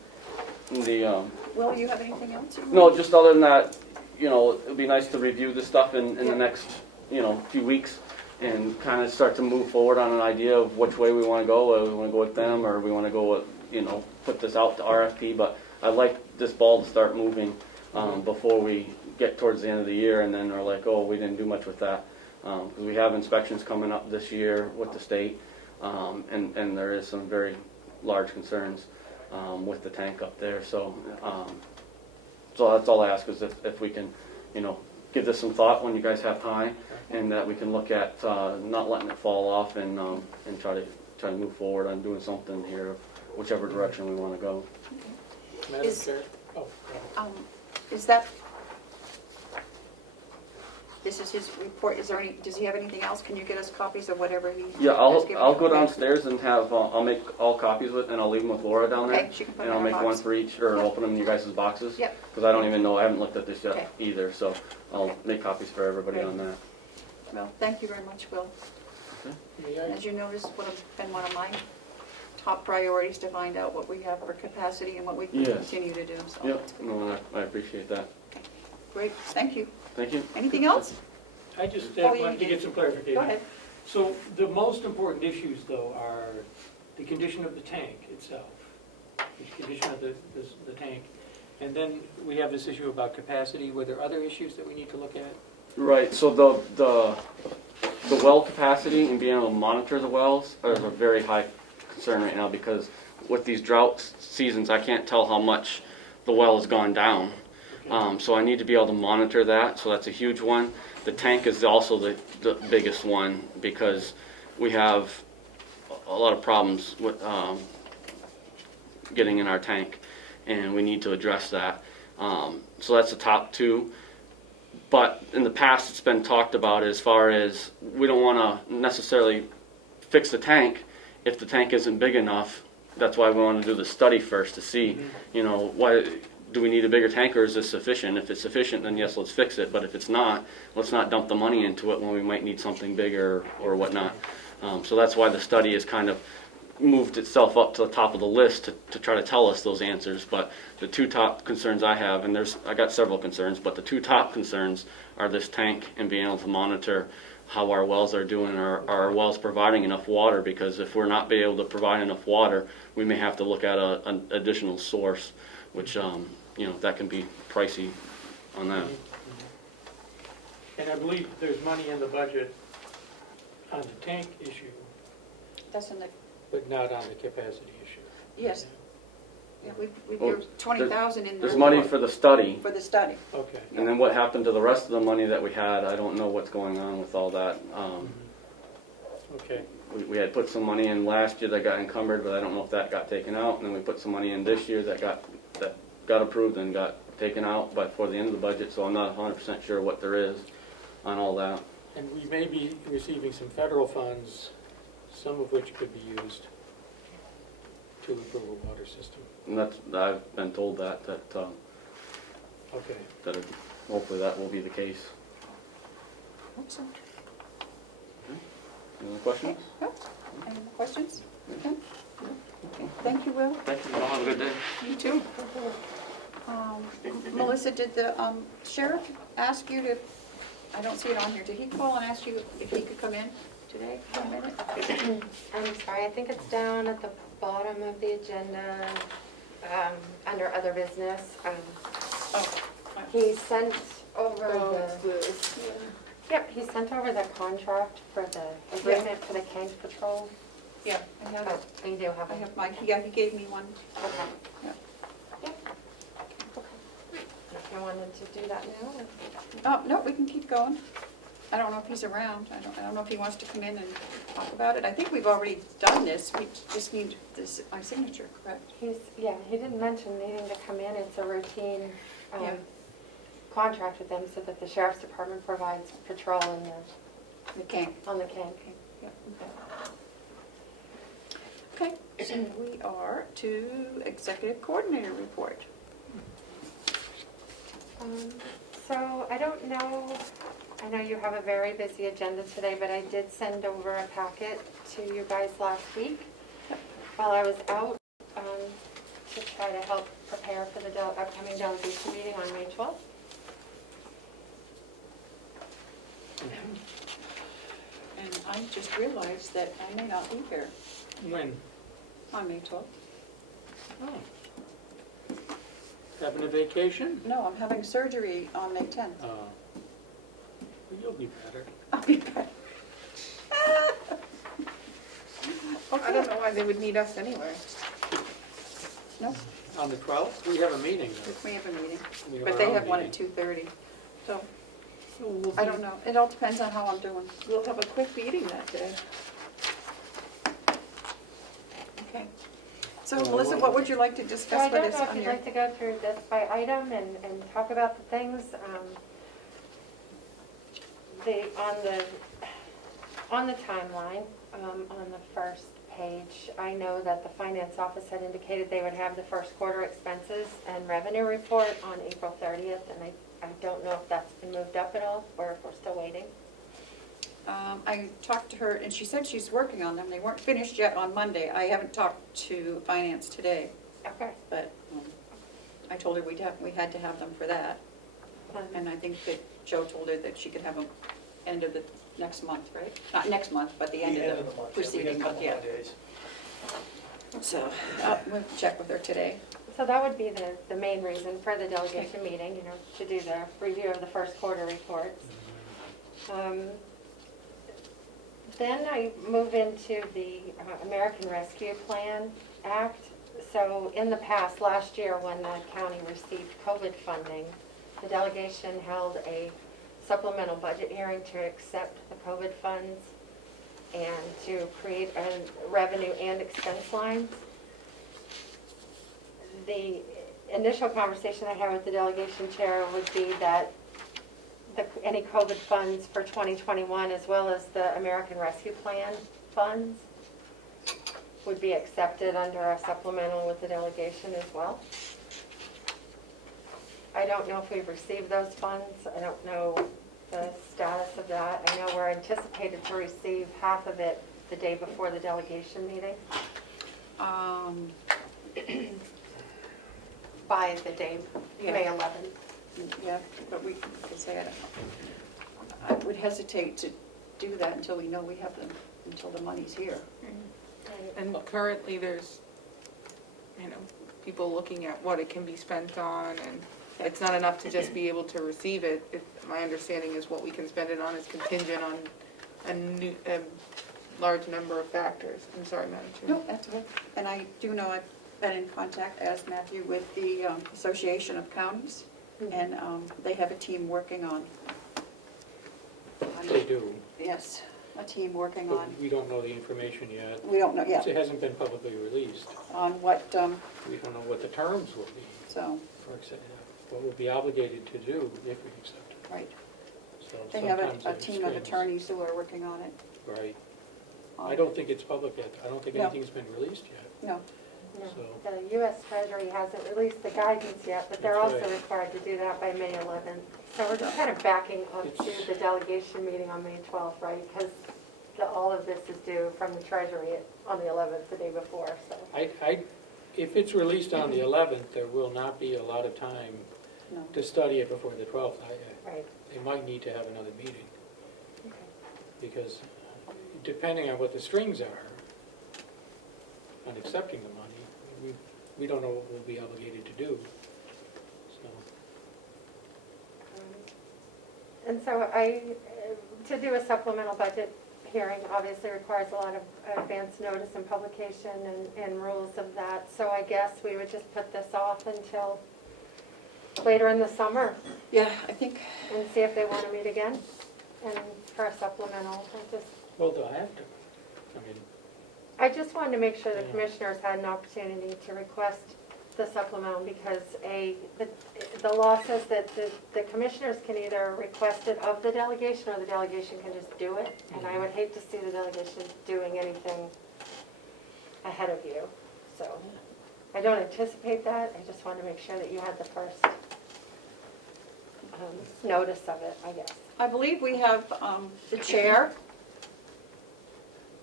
Will, you have anything else? No, just other than that, it'd be nice to review this stuff in the next, few weeks and kind of start to move forward on an idea of which way we want to go, whether we want to go with them or we want to go with, put this out to RFP. But I'd like this ball to start moving before we get towards the end of the year and then are like, oh, we didn't do much with that. Because we have inspections coming up this year with the state, and there is some very large concerns with the tank up there. So that's all I ask is if we can, give this some thought when you guys have time, and that we can look at not letting it fall off and try to move forward on doing something here, whichever direction we want to go. Madam Chair? Oh, go ahead. Is that, this is his report. Is there any, does he have anything else? Can you get us copies of whatever he Yeah, has given I'll you? go Okay. downstairs and have, I'll make all copies with, and I'll leave them with Laura down there. Okay, she can put And them I'll in a make one box. for each, or Yep. open them in you guys' boxes. Yep. Because I don't even know, I haven't looked at this Okay. yet either, so I'll Okay. make copies for everybody Great. on that. Well, thank you very much, Will. May I- As you noticed, would have been one of my top priorities to find out what we have for capacity and what we can Yes. continue to do, so. Yep, that's good. no, and I appreciate that. Great, thank you. Thank you. Anything else? I just Oh, you wanted to did. get some clarification. Go ahead. So the most important issues, though, are the condition of the tank itself, the condition of the tank. And then we have this issue about capacity. Were there other issues that we need to look at? Right, so the well capacity and being able to monitor the wells are a very high concern right now, because with these drought seasons, I can't tell how much the well has gone down. So I need to be able to monitor that, so that's a huge one. The tank is also the biggest one, because we have a lot of problems with getting in our tank, and we need to address that. So that's the top two. But in the past, it's been talked about as far as we don't want to necessarily fix the tank if the tank isn't big enough. That's why we want to do the study first to see, why do we need a bigger tank, or is this sufficient? If it's sufficient, then yes, let's fix it. But if it's not, let's not dump the money into it when we might need something bigger or whatnot. So that's why the study has kind of moved itself up to the top of the list to try to tell us those answers. But the two top concerns I have, and I got several concerns, but the two top concerns are this tank and being able to monitor how our wells are doing. Are our wells providing enough water? Because if we're not being able to provide enough water, we may have to look at an additional source, which that can be pricey on that. And I believe there's money in the budget on the tank issue, That's in the, but not on the capacity issue. yes, yeah, we Well, there's 20,000 in there. There's money for the study, For the study. Okay. and then what happened to the rest of the money that we had, I don't know what's going on with all that. Okay. We had put some money in last year that got encumbered, but I don't know if that got taken out. And then we put some money in this year that got approved and got taken out before the end of the budget, so I'm not 100% sure what there is on all that. And we may be receiving some federal funds, some of which could be used to improve a water system. And I've been told that Okay. hopefully that will be the case. Hope so. Any other questions? No? Any more questions? Okay. Okay. Thank you, Will. Thank you. Y'all have a good day. You too. Melissa, did the sheriff ask you to, I don't see it on here, did he call and ask you if he could come in today for a minute? I'm sorry, I think it's down at the bottom of the agenda, under other business. Oh, He sent over Oh, the, it's the- yep, he sent over the contract for the agreement for the tank patrol. yeah, I have Oh, it. you do have I it. have mine, yeah, he gave me one. Okay. Yeah. Yep. Okay. If you wanted to do that now. No, we can keep going. I don't know if he's around. I don't know if he wants to come in and talk about it. I think we've already done this. We just need this, my signature, correct? He didn't mention needing to come in. It's a routine Yeah. contract with them so that the sheriff's department provides patrol in The can. on the tank. Yeah, okay. Okay, so we are to executive coordinator report. So I don't know, I know you have a very busy agenda today, but I did send over a packet to you guys last week while I was out to try to help prepare for the upcoming delegation meeting on May 12th. And I just realized that I may not be here When? on May 12th. Oh. Having a vacation? No, I'm having surgery on May 10th. Well, you'll be better. I'll be back. I don't know why they would need us anyway. No, On the 12th, we have a meeting. we have a meeting, We but our they own have one at meeting. 2:30. So, We'll I don't know. It all depends on how I'm doing. We'll have a quick meeting that day. Okay. So Melissa, what would you like to So discuss I with don't us know if on you'd your? like to go through this by item and talk about the things. on the timeline, on the first page, I know that the finance office had indicated they would have the first quarter expenses and revenue report on April 30th, and I don't know if that's been moved up at all, or if we're still waiting. I talked to her, and she said she's working on them. They weren't finished yet on Monday. I haven't talked to finance today, Okay. but I told her we had to have them for that. And I think that Joe told her that she could have them end of the next month, right? Not next month, but the end of the preceding month, yeah. So, we'll check with her today. So that would be the main reason for the delegation meeting, to do the review of the first quarter reports. Then I move into the American Rescue Plan Act. So in the past, last year, when the county received COVID funding, the delegation held a supplemental budget hearing to accept the COVID funds and to create a revenue and expense lines. The initial conversation I had with the delegation chair would be that any COVID funds for 2021, as well as the American Rescue Plan funds, would be accepted under a supplemental with the delegation as well. I don't know if we've received those funds. I don't know the status of that. I know we're anticipated to receive half of it the day before the delegation meeting. By the day, May 11th. Yeah, but we could say, I would hesitate to do that until we know we have them, until the money's here. And currently there's, people looking at what it can be spent on, and it's not enough to just be able to receive it. My understanding is what we can spend it on is contingent on a large number of factors. I'm sorry, Madam Chair. No, that's okay. And I do know I've been in contact, as Matthew, with the Association of Counties, and they have a team working on. They do. Yes, a team working But on. we don't know the information yet. We don't know yet It hasn't been publicly released. on what, We don't know what the terms will be, so, for example, what we'll be obligated to do if we accept it. right. So They have sometimes a there's team of strings. attorneys who are working on it. Right. I don't think it's public yet. I don't think No. anything's been released yet. No, No, So- the U.S. Treasury hasn't released the guidance yet, but they're That's also right. required to do that by May 11th. So we're just kind of backing up to It's- the delegation meeting on May 12th, right? Because all of this is due from the Treasury on the 11th, the day before, so. If it's released on the 11th, there will not be a lot of time no. to study it before the 12th. Right. They might need to have another meeting, Okay. because depending on what the strings are on accepting the money, we don't know what we'll be obligated to do. So, And so to do a supplemental budget hearing obviously requires a lot of advance notice and publication and rules of that. So I guess we would just put this off until later in the summer Yeah, I think, and see if they want to meet again and for a supplemental. well, they'll have to. I just wanted to make sure the commissioners had an opportunity to request the supplemental because the law says that the commissioners can either request it of the delegation or the delegation can just do it. And I would hate to see the delegation doing anything ahead of you. So I don't anticipate that. I just wanted to make sure that you had the first notice of it, I guess. I believe we have the chair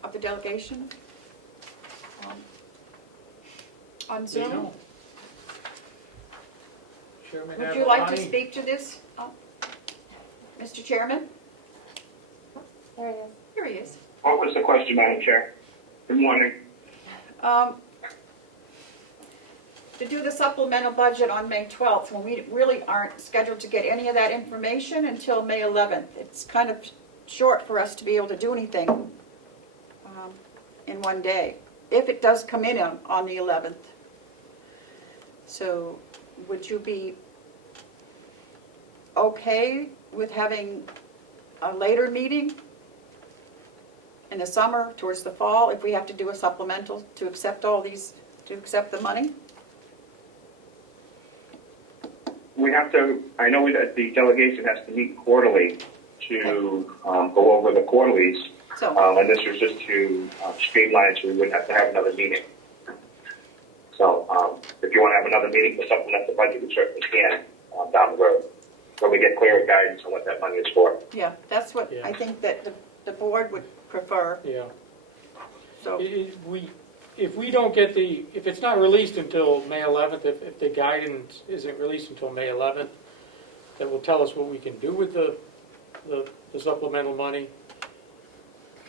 of the delegation on They Zoom. know. Chairman Would you like to Avaloni. speak to this, Mr. Chairman? There he is. Here he is. What was the question, Madam Chair? Good morning. To do the supplemental budget on May 12th, when we really aren't scheduled to get any of that information until May 11th. It's kind of short for us to be able to do anything in one day, if it does come in on the 11th. So would you be okay with having a later meeting in the summer, towards the fall, if we have to do a supplemental to accept all these, to accept the money? We have to, I know that the delegation has to meet quarterly, to go over the quarterlies, So, and this was just to streamline so we wouldn't have to have another meeting. So if you want to have another meeting for supplemental budget, we certainly can down the road when we get clearer guidance on what that money is for. yeah, that's what Yeah. I think that the board would prefer, Yeah. so. If we don't get if it's not released until May 11th, if the guidance isn't released until May 11th, that will tell us what we can do with the supplemental money,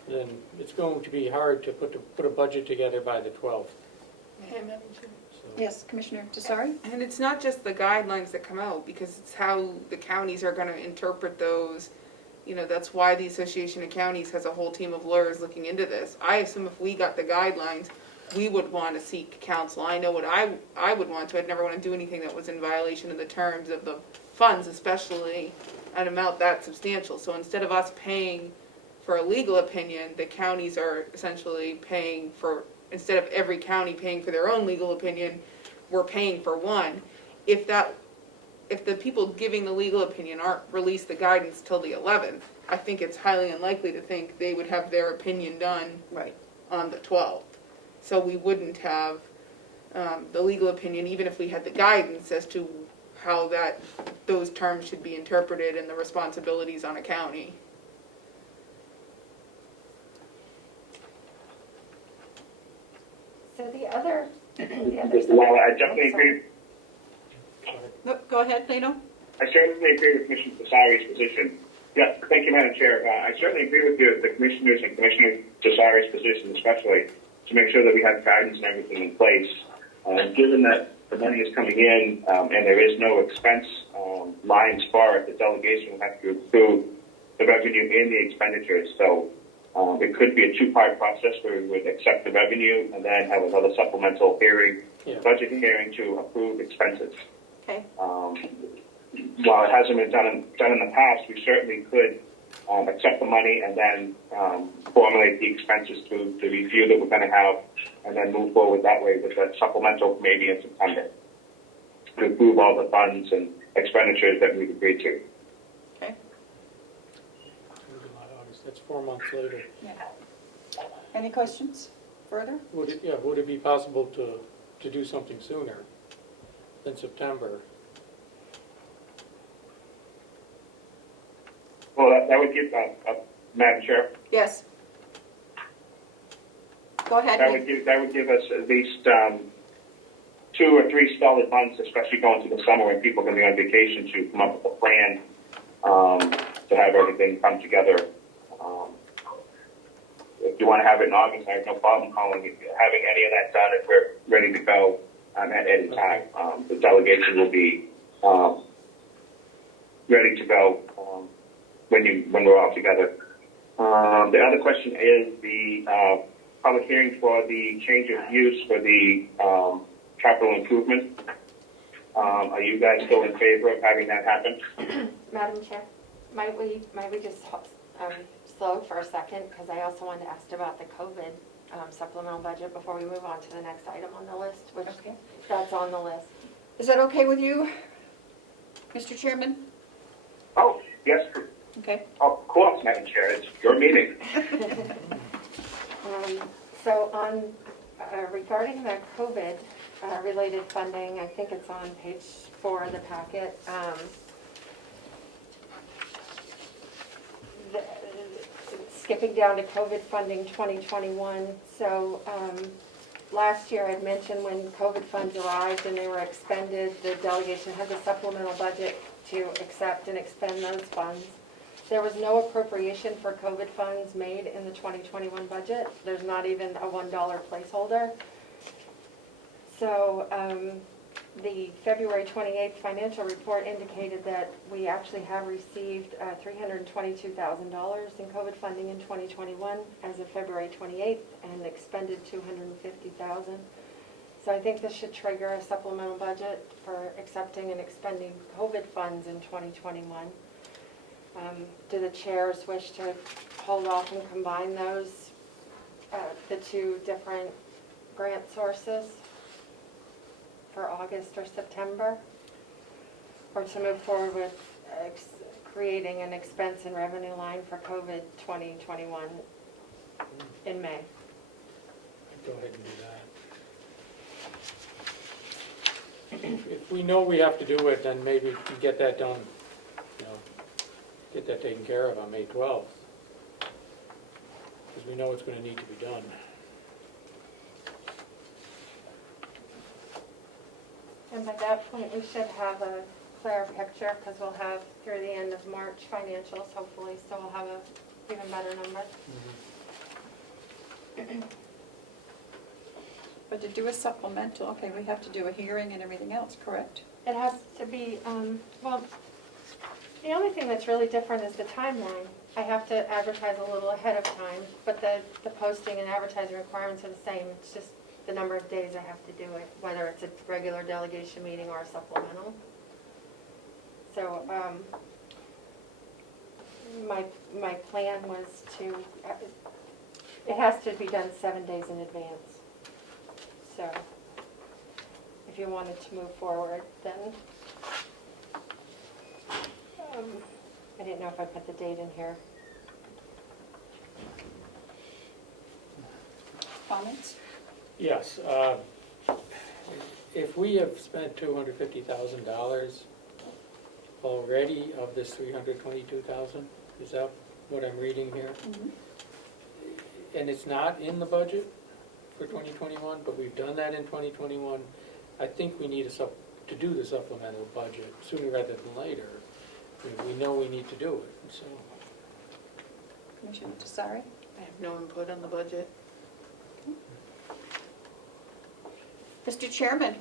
then it's going to be hard to put a budget together by the 12th. So, Yes, Commissioner Desari? And it's not just the guidelines that come out, because it's how the counties are gonna interpret those. You know, that's why the Association of Counties has a whole team of lawyers looking into this. I assume if we got the guidelines, we would want to seek counsel. I know what I would want to. I'd never want to do anything that was in violation of the terms of the funds, especially an amount that substantial. So instead of us paying for a legal opinion, the counties are essentially paying for, instead of every county paying for their own legal opinion, we're paying for one. If the people giving the legal opinion aren't released the guidance till the 11th, I think it's highly unlikely to think they would have their opinion done Right. on the 12th. So we wouldn't have the legal opinion, even if we had the guidance as to how those terms should be interpreted and the responsibilities on a county. So the other Well, I definitely agree. No, go ahead, Lino. I certainly agree with Commissioner Desari's position. Yes, thank you, Madam Chair. I certainly agree with the Commissioners and Commissioner Desari's position, especially to make sure that we have guidance and everything in place. Given that the money is coming in and there is no expense lines for it, the delegation will have to approve the revenue and the expenditures. So it could be a two-part process where we would accept the revenue and then have another supplemental hearing, budget hearing to approve expenses. Okay. While it hasn't been done in the past, we certainly could accept the money and then formulate the expenses to the review that we're going to have, and then move forward that way with the supplemental maybe in September to approve all the funds and expenditures that we've agreed to. Okay. August, that's 4 months later. Yeah. Any questions further? Would it be possible to do something sooner than September? Well, that would give, Madam Chair, Yes. Go ahead. that would give us at least 2 or 3 solid months, especially going to the summer when people are going to be on vacation, to come up with a plan to have everything come together. If you want to have it in August, I have no problem having any of that done if we're ready to go at any time. The delegation will be ready to go when we're all together. The other question is the public hearing for the change of use for the capital improvement. Are you guys still in favor of having that happen? Madam Chair, might we just slow for a second, because I also wanted to ask about the COVID supplemental budget before we move on to the next item on the list, which that's on the list. Is that okay with you, Mr. Chairman? Oh, yes, Okay. of course, Madam Chair, it's your meeting. So on, regarding the COVID related funding, I think it's on page 4 of the packet. Skipping down to COVID funding 2021. So last year I'd mentioned when COVID funds arrived and they were expended, the delegation had the supplemental budget to accept and expend those funds. There was no appropriation for COVID funds made in the 2021 budget. There's not even a $1 placeholder. So the February 28th financial report indicated that we actually have received $322,000 in COVID funding in 2021 as of February 28th and expended $250,000. So I think this should trigger a supplemental budget for accepting and expending COVID funds in 2021. Do the chairs wish to hold off and combine those, the two different grant sources for August or September? Or to move forward with creating an expense and revenue line for COVID 2021 in May. Go ahead and do that. If we know we have to do it, then maybe we can get that done, you know, get that taken care of on May 12th. Because we know it's going to need to be done. And by that point, we should have a clearer picture, because we'll have through the end of March financials, hopefully, so we'll have a even better number. But to do a supplemental, okay, we have to do a hearing and everything else, correct? It has to be, well, the only thing that's really different is the timeline. I have to advertise a little ahead of time, but the posting and advertising requirements are the same. It's just the number of days I have to do it, whether it's a regular delegation meeting or a supplemental. So, my plan was to, it has to be done 7 days in advance. So, if you wanted to move forward, then, I didn't know if I put the date in here. Comments? Yes. If we have spent $250,000 already of this $322,000, is that what I'm reading here? Mm-hmm. And it's not in the budget for 2021, but we've done that in 2021. I think we need to do the supplemental budget sooner rather than later. We know we need to do it, so. Commissioner Desari? I have no input on the budget. Mr. Chairman,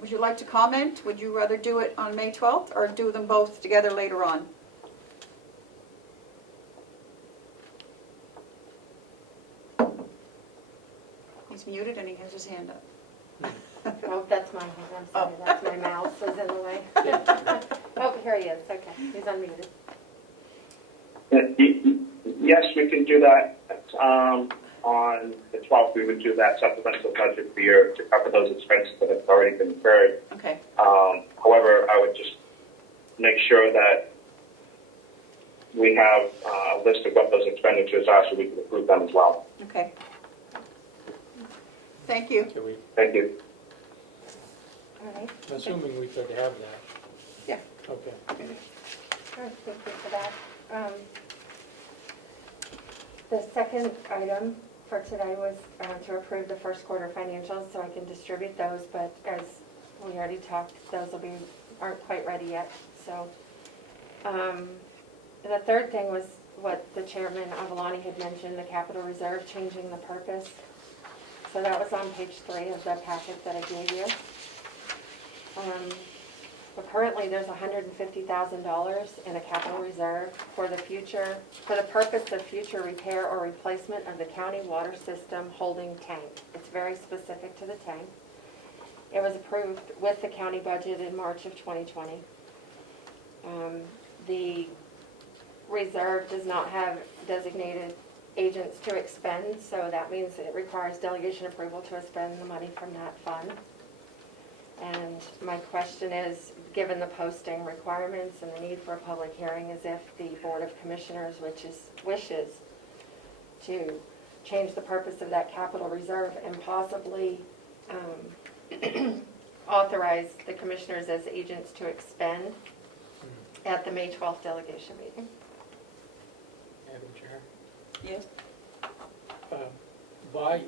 would you like to comment? Would you rather do it on May 12th or do them both together later on? He's muted and he has his hand up. Oh, that's my hand, I'm sorry, that's my mouse was in the way. Oh, here he is, okay, he's unmuted. Yes, we can do that. On the 12th, we would do that supplemental budget for year to cover those expenses that have already been incurred. Okay. However, I would just make sure that we have a list of what those expenditures are so we can approve them as well. Okay. Thank you. Can we, Thank you. All right. I'm assuming we could have that. Yeah. Okay. All right, thank you for that. The second item for today was to approve the first quarter financials so I can distribute those, but as we already talked, those aren't quite ready yet. So the third thing was what the chairman Avalani had mentioned, the capital reserve changing the purpose. So that was on page 3 of the packet that I gave you. But currently, there's $150,000 in a capital reserve for the purpose of future repair or replacement of the county water system holding tank. It's very specific to the tank. It was approved with the county budget in March of 2020. The reserve does not have designated agents to expend, so that means it requires delegation approval to expend the money from that fund. And my question is, given the posting requirements and the need for a public hearing, is if the Board of Commissioners wishes to change the purpose of that capital reserve and possibly authorize the commissioners as agents to expend at the May 12th delegation meeting. Madam Chair. Yes. Why,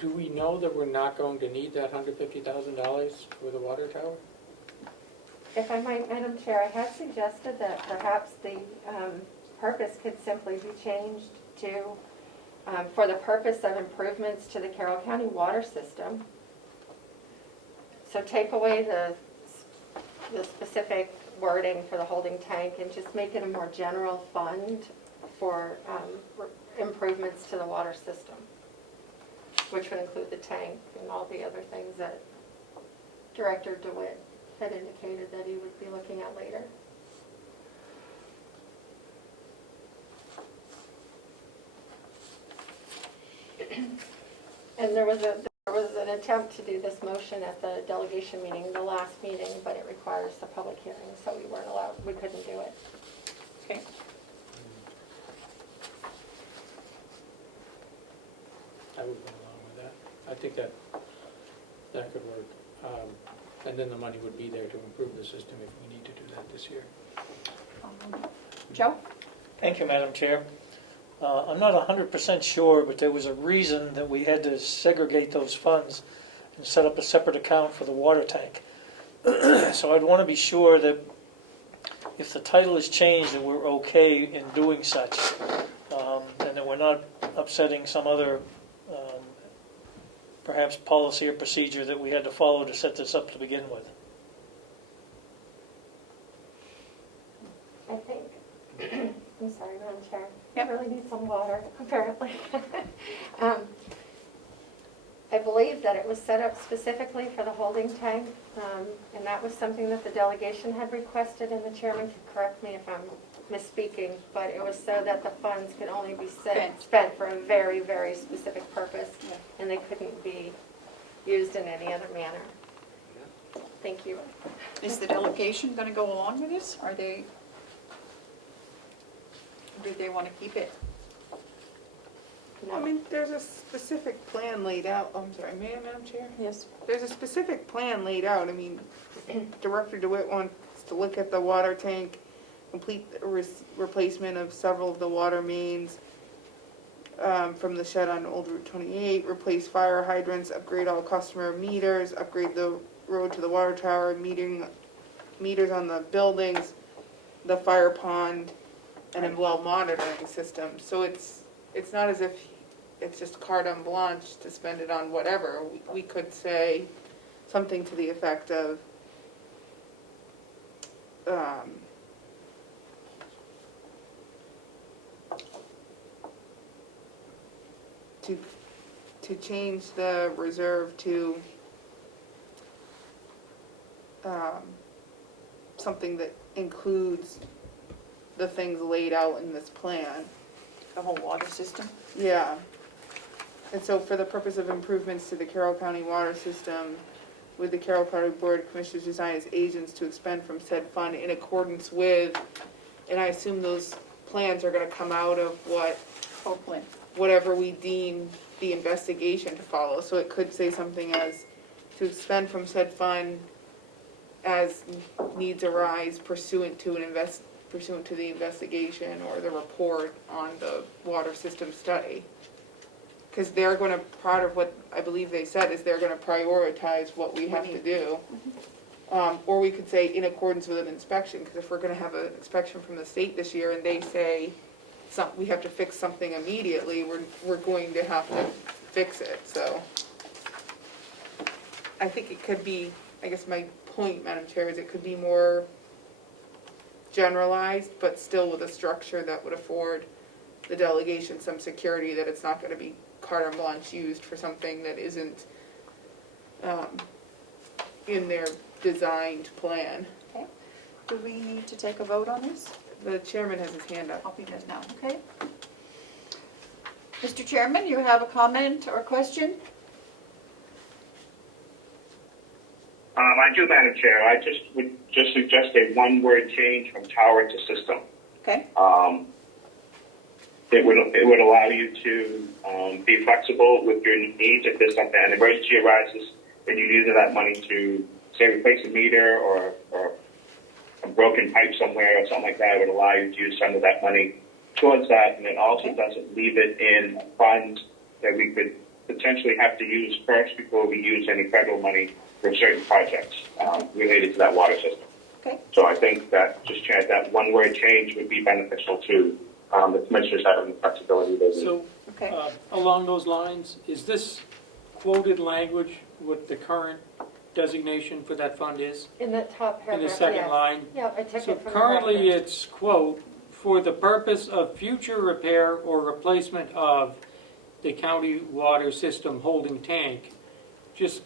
do we know that we're not going to need that $150,000 for the water tower? If I might, Madam Chair, I had suggested that perhaps the purpose could simply be changed to, for the purpose of improvements to the Carroll County water system. So take away the specific wording for the holding tank and just make it a more general fund for improvements to the water system, which would include the tank and all the other things that Director DeWitt had indicated that he would be looking at later. And there was an attempt to do this motion at the delegation meeting, the last meeting, but it requires a public hearing, so we weren't allowed, we couldn't do it. Okay. I would go along with that. I think that could work. And then the money would be there to improve the system if we need to do that this year. Joe? Thank you, Madam Chair. I'm not 100% sure, but there was a reason that we had to segregate those funds and set up a separate account for the water tank. So I'd want to be sure that if the title is changed, that we're okay in doing such, and that we're not upsetting some other perhaps policy or procedure that we had to follow to set this up to begin with. I think, I'm sorry, Madam Chair. Yep. I really need some water, apparently. I believe that it was set up specifically for the holding tank, and that was something that the delegation had requested, and the chairman can correct me if I'm misspeaking, but it was so that the funds could only be spent for a very, very specific purpose, and they couldn't be used in any other manner. Thank you. Is the delegation going to go along with this? Or do they want to keep it? No. I mean, there's a specific plan laid out. Oh, I'm sorry, Madam Chair? Yes. There's a specific plan laid out. I mean, Director DeWitt wants to look at the water tank, complete the replacement of several of the water mains from the shed on Old Route 28, replace fire hydrants, upgrade all customer meters, upgrade the road to the water tower, meters on the buildings, the fire pond, and a well monitoring system. So it's not as if it's just carte blanche to spend it on whatever. We could say something to the effect of to change the reserve to something that includes the things laid out in this plan. The whole water system? Yeah. And so for the purpose of improvements to the Carroll County water system, with the Carroll County Board of Commissioners design as agents to expend from said fund in accordance with, and I assume those plans are gonna come out of Hopefully. whatever we deem the investigation to follow. So it could say something as, to expend from said fund as needs arise pursuant to the investigation or the report on the water system study. Because they're going to, part of what I believe they said is they're going to prioritize what we have to do. Or we could say in accordance with an inspection, because if we're going to have an inspection from the state this year and they say we have to fix something immediately, we're going to have to fix it, so. I think it could be, I guess my point, Madam Chair, is it could be more generalized, but still with a structure that would afford the delegation some security that it's not gonna be carte blanche used for something that isn't in their designed plan. Okay. Do we need to take a vote on this? The chairman has his hand up. He does now, okay. Mr. Chairman, you have a comment or question? I do, Madam Chair. I would suggest a one-word change from tower to system. Okay. It would allow you to be flexible with your needs if there's something, an emergency arises, and you use that money to, say, replace a meter or a broken pipe somewhere or something like that. It would allow you to use some of that money towards that, and it also doesn't leave it in funds that we could potentially have to use first before we use any federal money for certain projects related to that water system. Okay. So I think that just that one-word change would be beneficial to the commissioners having the flexibility they need. So, Okay. along those lines, is this quoted language what the current designation for that fund is? In the top In paragraph, the second yes. line? Yeah, I took So it from the currently reference. it's, quote, for the purpose of future repair or replacement of the county water system holding tank.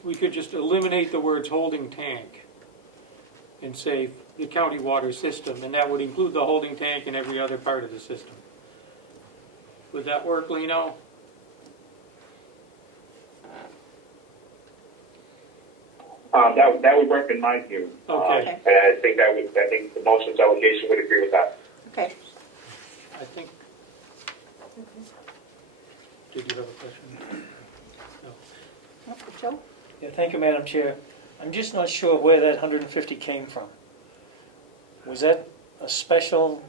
We could just eliminate the words holding tank and say the county water system, and that would include the holding tank and every other part of the system. Would that work, Lino? That would work in my view. Okay. And I think the motion delegation would agree with that. Okay. I think, did you have a question? No. Joe? Yeah, thank you, Madam Chair. I'm just not sure where that 150 came from. Was that a special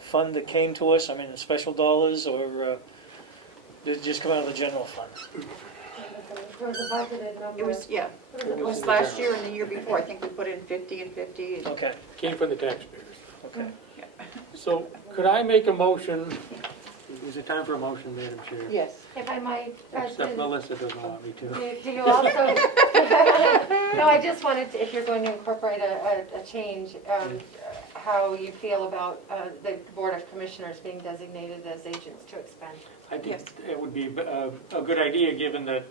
fund that came to us? I mean, special dollars, or did it just come out of the general fund? There was a budgeted number. It was, yeah, it was last year and the year before. I think we put in 50 and 50. and- Okay, Came from the taxpayers. okay. So could I make a motion? Is it time for a motion, Madam Chair? Yes. If I might, Except President, Melissa doesn't want me to. do you also, no, I just wanted to, if you're going to incorporate a change, how you feel about the Board of Commissioners being designated as agents to expend. I think Yes. it would be a good idea, given that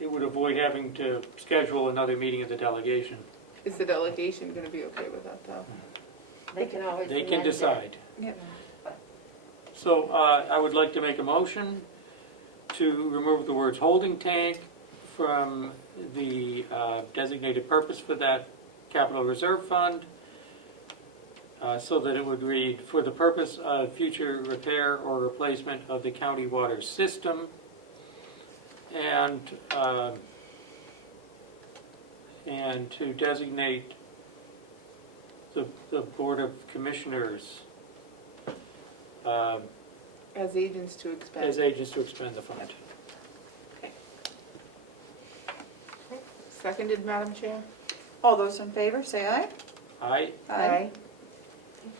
it would avoid having to schedule another meeting of the delegation. Is the delegation gonna be okay with that, though? They can always They can amend it. decide. Yep. So I would like to make a motion to remove the words holding tank from the designated purpose for that capital reserve fund, so that it would read, for the purpose of future repair or replacement of the county water system, and to designate the Board of Commissioners As agents to expend. as agents to expend the fund. Seconded, Madam Chair? All those in favor, say aye. Aye? Thank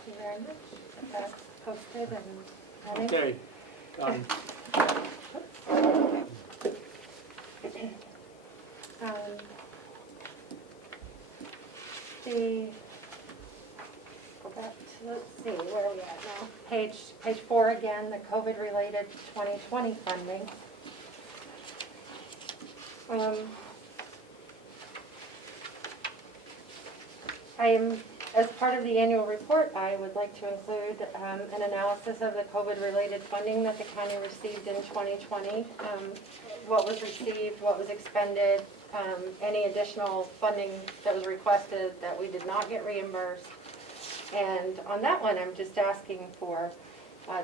you very much. That's posted and ready. Okay, done. Go back to, let's see, where are we at now? Page 4 again, the COVID-related 2020 funding. As part of the annual report, I would like to include an analysis of the COVID-related funding that the county received in 2020. What was received, what was expended, any additional funding that was requested that we did not get reimbursed. And on that one, I'm just asking for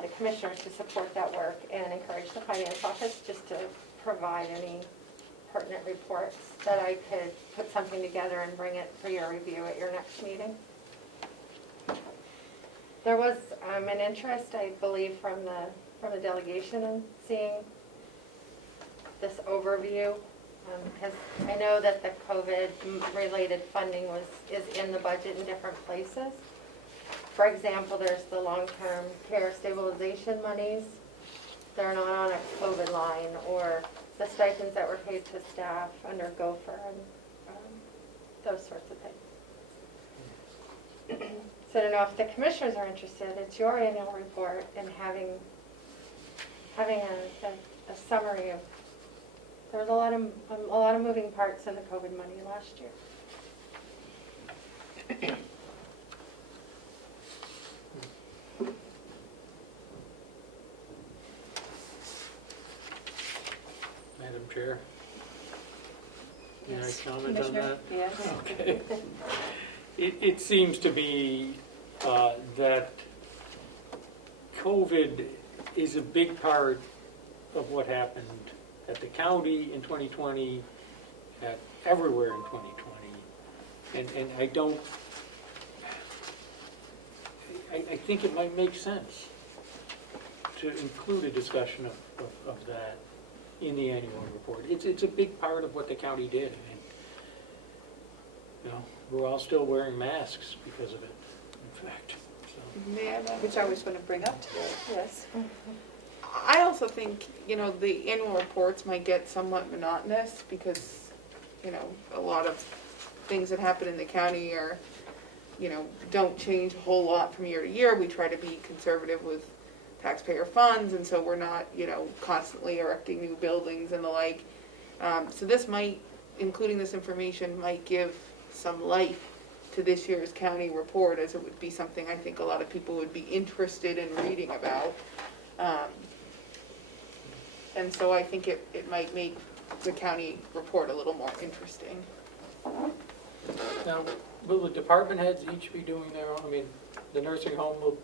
the commissioners to support that work and encourage the finance office just to provide any pertinent reports that I could put something together and bring it for your review at your next meeting. There was an interest, I believe, from the delegation in seeing this overview, because I know that the COVID-related funding is in the budget in different places. For example, there's the long-term care stabilization monies. They're not on a COVID line, or the stipends that were paid to staff under Gopher and those sorts of things. So I don't know if the commissioners are interested. It's your annual report and having a summary of. There was a lot of moving parts in the COVID money last year. Madam Chair? May I Yes. comment on Commissioner? that? Yes. Okay. It seems to be that COVID is a big part of what happened at the county in 2020, everywhere in 2020. And I think it might make sense to include a discussion of that in the annual report. It's a big part of what the county did. I mean, you know, we're all still wearing masks because of it, in fact. So. Which I was going to bring up today, yes. I also think, the annual reports might get somewhat monotonous because, a lot of things that happen in the county are, don't change a whole lot from year to year. We try to be conservative with taxpayer funds, and so we're not, constantly erecting new buildings and the like. So this might, including this information, might give some life to this year's county report, as it would be something I think a lot of people would be interested in reading about. And so I think it might make the county report a little more interesting. Now, will the department heads each be doing their own, I mean, the nursing home will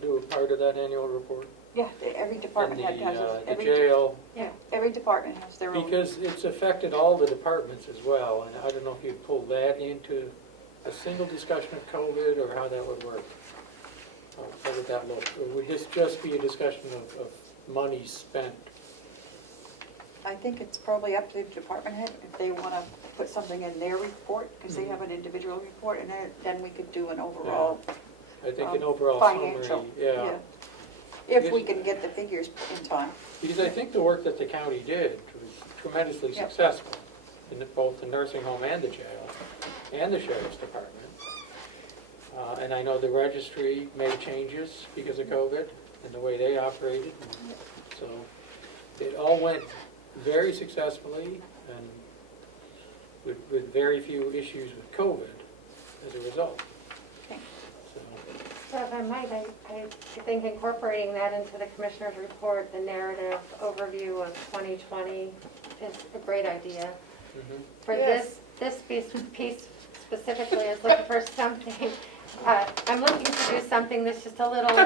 do a part of that annual report? Yeah, every department head has, And the jail, yeah, every department has their own. because it's affected all the departments as well, and I don't know if you'd pull that into a single discussion of COVID, or how that would work. How would that look? Or would this just be a discussion of money spent? I think it's probably up to the department head if they want to put something in their report, because they have an individual report, and then we could do an overall I think an overall financial. summary, yeah. If we can get the figures in time. Because I think the work that the county did was tremendously Yep. successful in both the nursing home and the jail, and the sheriff's department. And I know the registry made changes because of COVID and the way they operated. So it all went very successfully and with very few issues with COVID as a result. Okay. So, So if I might, I think incorporating that into the commissioner's report, the narrative overview of 2020 is a great idea. mhm. For Yes. this piece specifically, is looking for something, I'm looking to do something that's just a little,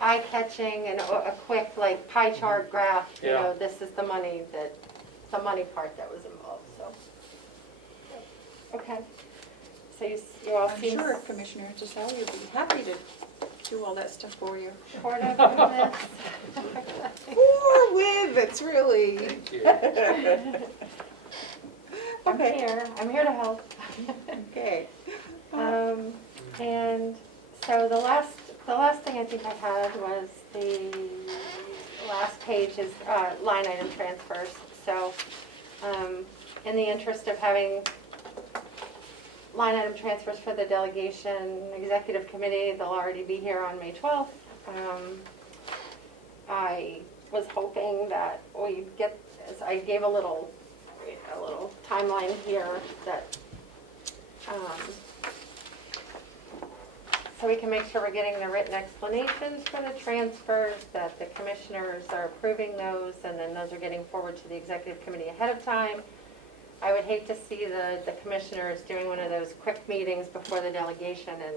eye-catching and a quick, like, pie chart graph, Yeah. this is the money part that was involved, so. Okay. So you all I'm seem sure Commissioner Giselle would be happy to do all that stuff for you. supportive of this. Or with, it's really. Thank you. I'm here to help. Okay. And so the last thing I think I had was the last page is line item transfers. So in the interest of having line item transfers for the delegation executive committee, they'll already be here on May 12th. I was hoping that we get, as I gave a little timeline here that so we can make sure we're getting the written explanations for the transfers, that the commissioners are approving those, and then those are getting forward to the executive committee ahead of time. I would hate to see the commissioners doing one of those quick meetings before the delegation, and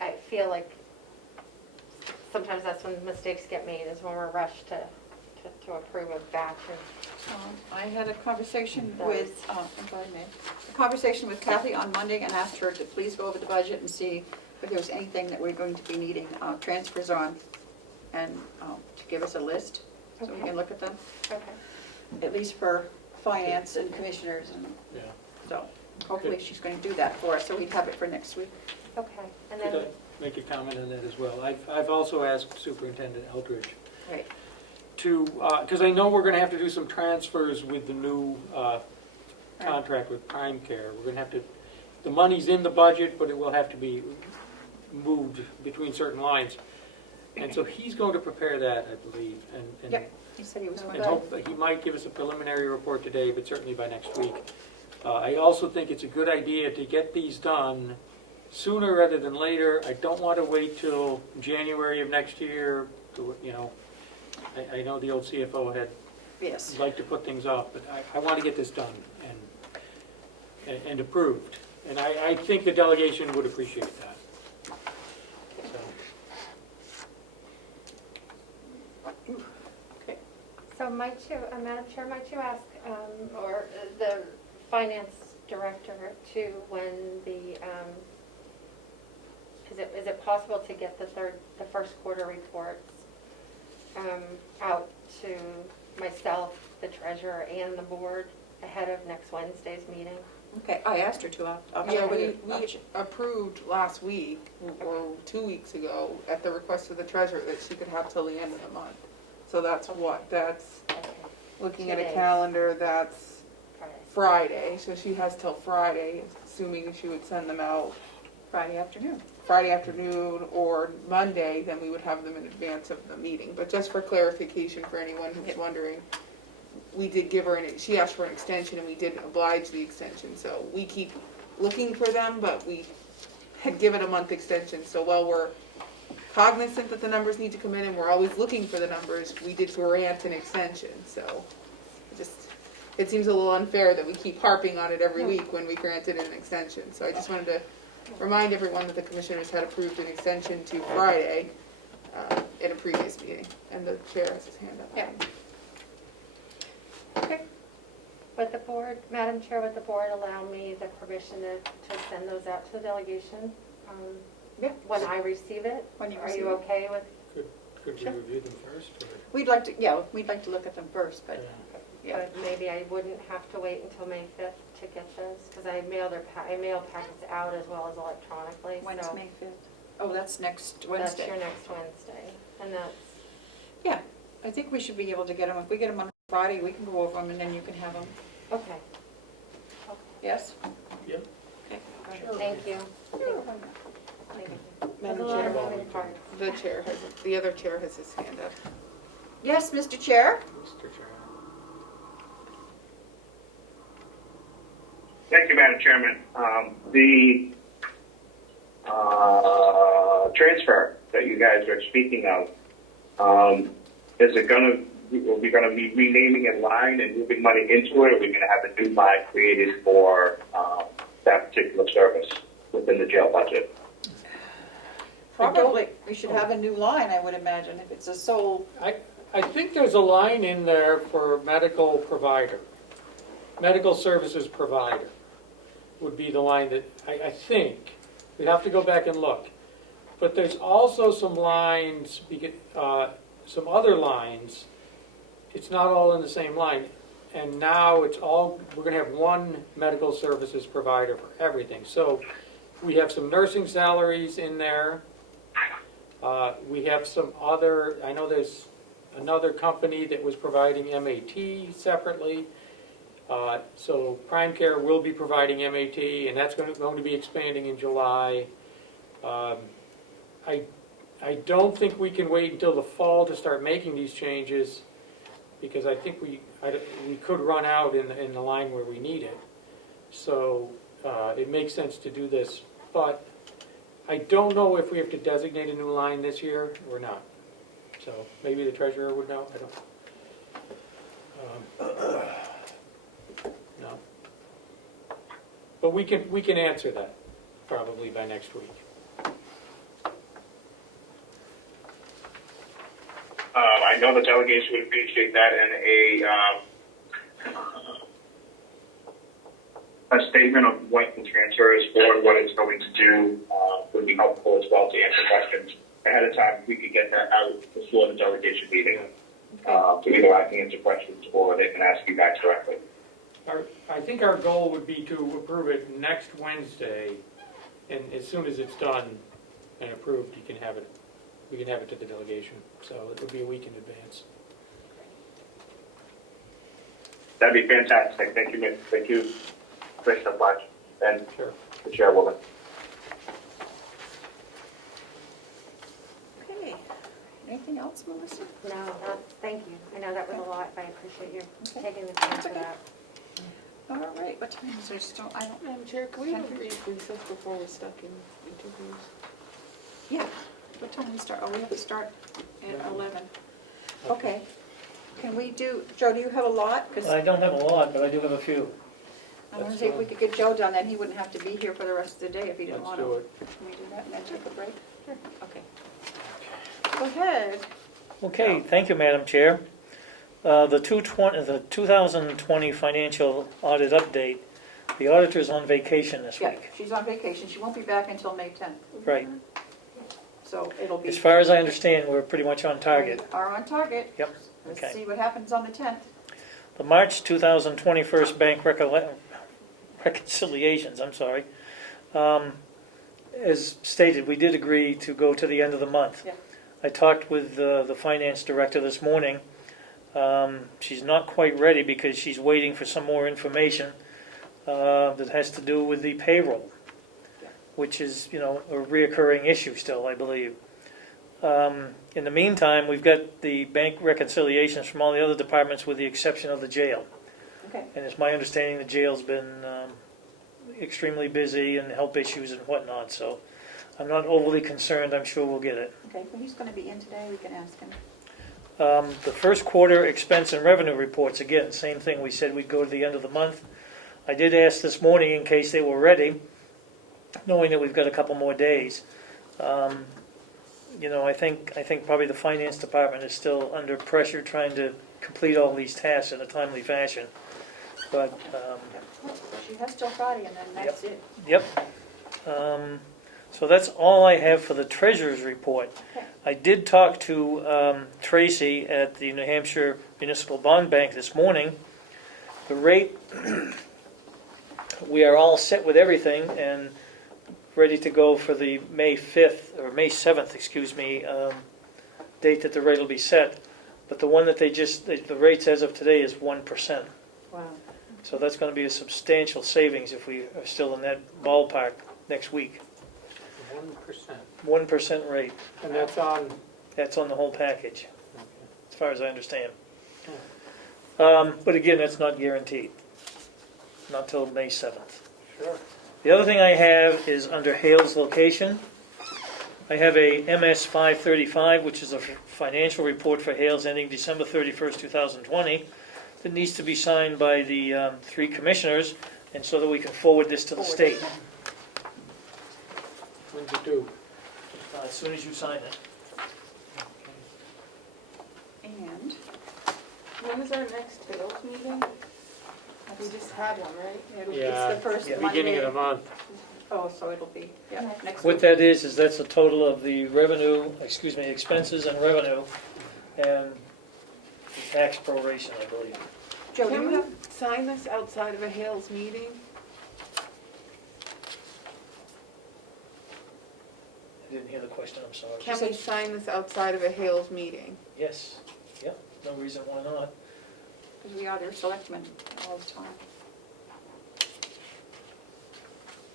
I feel like sometimes that's when mistakes get made, is when we're rushed to approve a batch. I had a conversation with, Kathy on Monday and asked her to please go over the budget and see if there was anything that we're going to be needing transfers on, and to give us a list so we can look at them, Okay. at least for finance and commissioners, and Yeah. so hopefully she's going to do that for us, so we'd have it for next week. Okay. And Could then, I make a comment on that as well? I've also asked Superintendent Eldridge Right. to, because I know we're going to have to do some transfers with the new contract with Prime Care. We're going to have to, the money's in the budget, but it will have to be moved between certain lines. And so he's going to prepare that, I believe. And Yep, he said he was going and to. hope that he might give us a preliminary report today, but certainly by next week. I also think it's a good idea to get these done sooner rather than later. I don't want to wait till January of next year to, I know the old CFO had Yes. liked to put things off, but I want to get this done and approved. And I think the delegation would appreciate that. So, so Madam Chair, might you ask, or the finance director to when the, is it possible to get the first quarter reports out to myself, the treasurer, and the board ahead of next Wednesday's meeting? Okay, I asked her to. Yeah, we approved last week, or 2 weeks ago, at the request of the treasurer, that she could have till the end of the month. So that's Okay. looking 2 at a days. calendar, that's Friday. Friday, so she has till Friday, assuming she would send them out Friday afternoon. Friday afternoon or Monday, then we would have them in advance of the meeting. But just for clarification for anyone who's wondering, we did give her, she asked for an extension and we did oblige the extension. So we keep looking for them, but we had given a month extension. So while we're cognizant that the numbers need to come in and we're always looking for the numbers, we did grant an extension, so. It seems a little unfair that we keep harping on it every week when we granted an extension. So I just wanted to remind everyone that the commissioners had approved an extension to Friday in a previous meeting, and the chair has his hand up. Yeah. Okay. Would the board, Madam Chair, would the board allow me the permission to send those out to the delegation? Yeah. When I receive it? When you Are receive you it. okay with? Could you review them first? Or? We'd like to look at them first, but, yeah. But maybe I wouldn't have to wait until May 5th to get this, because I mail packets out as well as electronically. When's so May 5th? Oh, that's next That's Wednesday. your next Wednesday, and that's, Yeah, I think we should be able to get them. If we get them on Friday, we can go over them and then you can have them. okay. Yes? Yep. Okay. Thank you. Thank you. There's Madam a lot of Chair. moving parts. The other chair has his hand up. Yes, Mr. Chair? Mr. Chairman. Thank you, Madam Chairman. The transfer that you guys are speaking of, is it going to, are we going to be renaming a line and moving money into it, or are we going to have a new line created for that particular service within the jail budget? Probably, we should have a new line, I would imagine, if it's a sole. I think there's a line in there for medical provider. Medical services provider would be the line that, I think, we'd have to go back and look. But there's also some lines, some other lines, it's not all in the same line. And now it's all, we're gonna have one medical services provider for everything. So we have some nursing salaries in there. We have some other, I know there's another company that was providing MAT separately. So Prime Care will be providing MAT, and that's going to be expanding in July. I don't think we can wait until the fall to start making these changes, because I think we could run out in the line where we need it. So it makes sense to do this, but I don't know if we have to designate a new line this year or not. So maybe the treasurer would know. I don't. No. But we can answer that probably by next week. I know the delegation would appreciate that, and a statement of what the transfer is for and what it's going to do would be helpful as well to answer questions ahead of time. We could get that out before the delegation meeting. So either I can answer questions or they can ask you guys directly. I think our goal would be to approve it next Wednesday, and as soon as it's done and approved, you can have it. We can have it to the delegation, so it would be a week in advance. That'd be fantastic. Thank you, thank you, Commissioner Fletch, and Sure. the chairwoman. Okay. Anything else, Melissa? No, thank you. I know that was a lot, but I appreciate you Okay. taking the time That's for okay. that. All right, what time is it still? I don't know. Madam Chair, can we have a brief recess before we're stuck in interviews? Yeah. What time do we start? Oh, we have to start at 11. Okay. Can we do, Joe, do you have a lot? Because I don't have a lot, but I do have a few. I want to see if we could get Joe done, then he wouldn't have to be here for the rest of the day if he didn't Let's want to. do it. Can we do that and then take a break? Sure. Okay. Go ahead. Okay, thank you, Madam Chair. The 2020 financial audit update, the auditor's on vacation this Yeah, week. she's on vacation. She won't be back until May 10th. Right. So it'll be. As far as I understand, we're pretty much on target. We are on target. Yep, Let's okay. see what happens on the 10th. The March 2021 bank reconciliations, as stated, we did agree to go to the end of the month. Yeah. I talked with the finance director this morning. She's not quite ready because she's waiting for some more information that has to do with the payroll, which is, a reoccurring issue still, I believe. In the meantime, we've got the bank reconciliations from all the other departments with the exception of the jail. Okay. And it's my understanding the jail's been extremely busy and help issues and whatnot, so I'm not overly concerned. I'm sure we'll get it. Okay, well, he's going to be in today. We can ask him. The first quarter expense and revenue reports, again, same thing, we said we'd go to the end of the month. I did ask this morning in case they were ready, knowing that we've got a couple more days. You know, I think probably the finance department is still under pressure trying to complete all these tasks in a timely fashion. But, She has till Friday and then that's it. yep. So that's all I have for the treasurer's report. Okay. I did talk to Tracy at the New Hampshire Municipal Bond Bank this morning. The rate, we are all set with everything and ready to go for the May 5th, or May 7th, excuse me, date that the rate will be set. But the one that the rates as of today is 1%. Wow. So that's going to be a substantial savings if we are still in that ballpark next week. 1%. 1% rate. And that's on, That's on the whole package, okay. as far as I understand. But again, that's not guaranteed. Not till May 7th. Sure. The other thing I have is under Hale's location. I have a MS 535, which is a financial report for Hale's ending December 31st, 2020, that needs to be signed by the 3 commissioners, and so that we can forward this to the state. When's it due? As soon as you sign it. And When is our next Hales meeting? We just had one, right? Yeah, it's the first yeah. Monday. Beginning of the month. Oh, so it'll be, yeah, next What week. that is that's the total of the revenue, expenses and revenue, and the tax proration, I believe. Joe, do Can you we have? sign this outside of a Hales meeting? I didn't hear the question, I'm sorry. Can we sign this outside of a Hales meeting? Yes, yep, no reason why not. Because we are their selectmen all the time.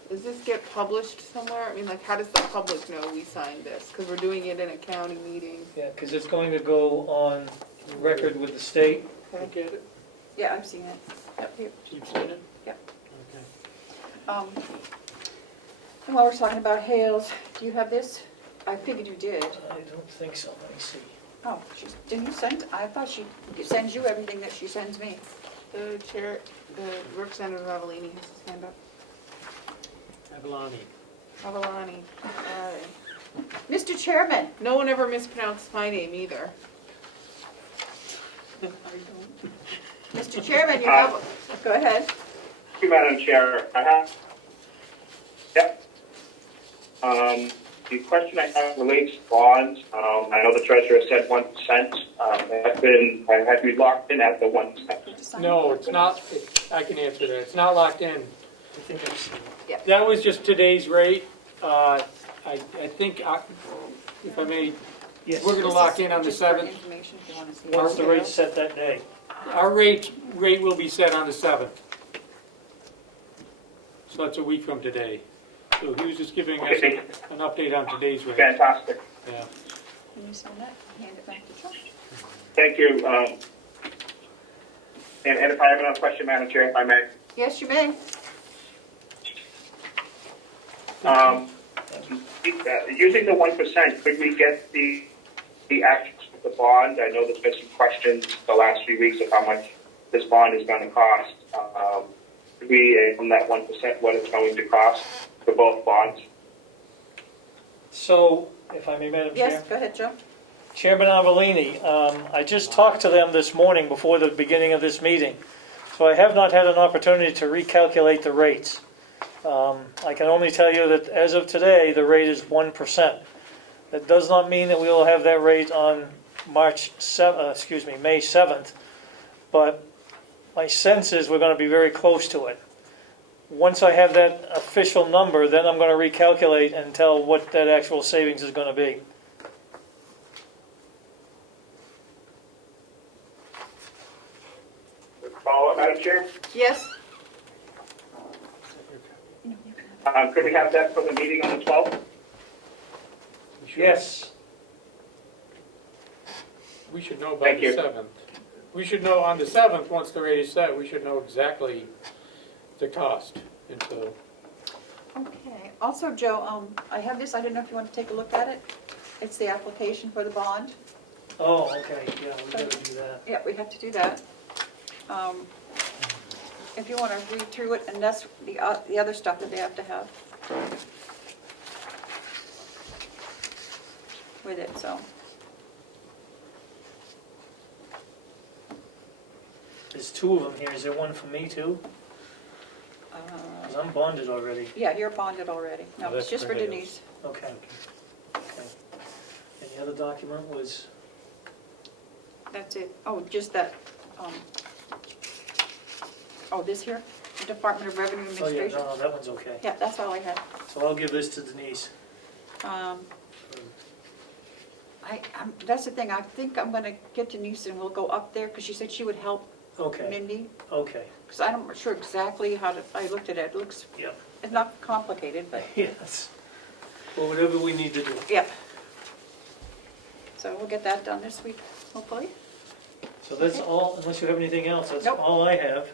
Does this get published somewhere? I mean, like, how does the public know we signed this? Because we're doing it in a county meeting. Yeah, because it's going to go on record with the state. Look at it. Yeah, I've seen it. Yep, here. You've seen it? Yep. Okay. And while we're talking about Hales, do you have this? I figured you did. I don't think so, let me see. Oh, didn't you send, I thought she sends you everything that she sends me. The chair, the Representative Avellini has his hand up. Avalani. Avellani. Mr. Chairman. No one ever mispronounced my name either. Mr. Chairman, you have, go ahead. Thank you, Madam Chair. I have, yep. The question I have relates to bonds. I know the treasurer said 1%. Have you locked in at the 1%? No, it's not, I can answer that. It's not locked in. I think I've seen it. That was just today's rate. I think, if I may, Yes. we're gonna lock in on the Just for 7th. information if you want to see. Once the rate's set that day. Our rate will be set on the 7th. So that's a week from today. So he was just giving us an update on today's rate. Fantastic. Yeah. Can you sign that? Hand it back to Chuck. Thank you. And if I have another question, Madam Chair, if I may. Yes, you may. Using the 1%, could we get the actions of the bond? I know there's been some questions the last few weeks of how much this bond is going to cost. Could we, from that 1%, what it's going to cost for both bonds? So, if I may, Madam Chair? Yes, go ahead, Joe. Chairman Avellini, I just talked to them this morning before the beginning of this meeting, so I have not had an opportunity to recalculate the rates. I can only tell you that as of today, the rate is 1%. That does not mean that we will have that rate on May 7th, but my sense is we're going to be very close to it. Once I have that official number, then I'm going to recalculate and tell what that actual savings is going to be. Follow up, Madam Chair? Yes. Could we have that for the meeting on the 12th? Yes. We should know by Thank the you. 7th. We should know on the 7th, once the rate is set, we should know exactly the cost. And so, Okay. Also, Joe, I have this. I don't know if you want to take a look at it. It's the application for the bond. Oh, okay, yeah, we gotta do that. Yeah, we have to do that. If you want to read through it, and that's the other stuff that they have to have with it, so. There's two of them here, is there one for me too? Because I'm bonded already. Yeah, you're bonded already. No, Oh, it's that's just for for Hales. Denise. Okay. Okay. And the other document was, That's it. Oh, just that, oh, this here, Department of Revenue oh yeah, Administration. no, that one's okay. Yeah, that's all I had. So I'll give this to Denise. That's the thing, I think I'm gonna get Denise and we'll go up there, because she said she would help Okay, Mindy, okay, because I'm not sure exactly how to, I looked at it, it looks, yeah. it's not complicated, but, Yes. Well, whatever we need to do. yeah. So we'll get that done this week, hopefully. So that's all, unless you have anything else, that's Nope. all I have.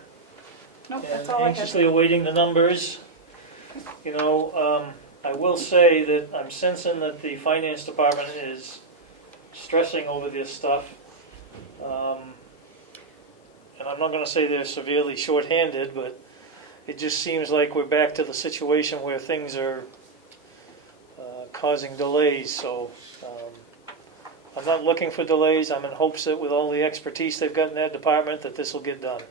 No, And that's all I had. anxiously awaiting the numbers. You know, I will say that I'm sensing that the finance department is stressing over this stuff. And I'm not gonna say they're severely shorthanded, but it just seems like we're back to the situation where things are causing delays, so I'm not looking for delays. I'm in hopes that with all the expertise they've got in that department, that this will get done.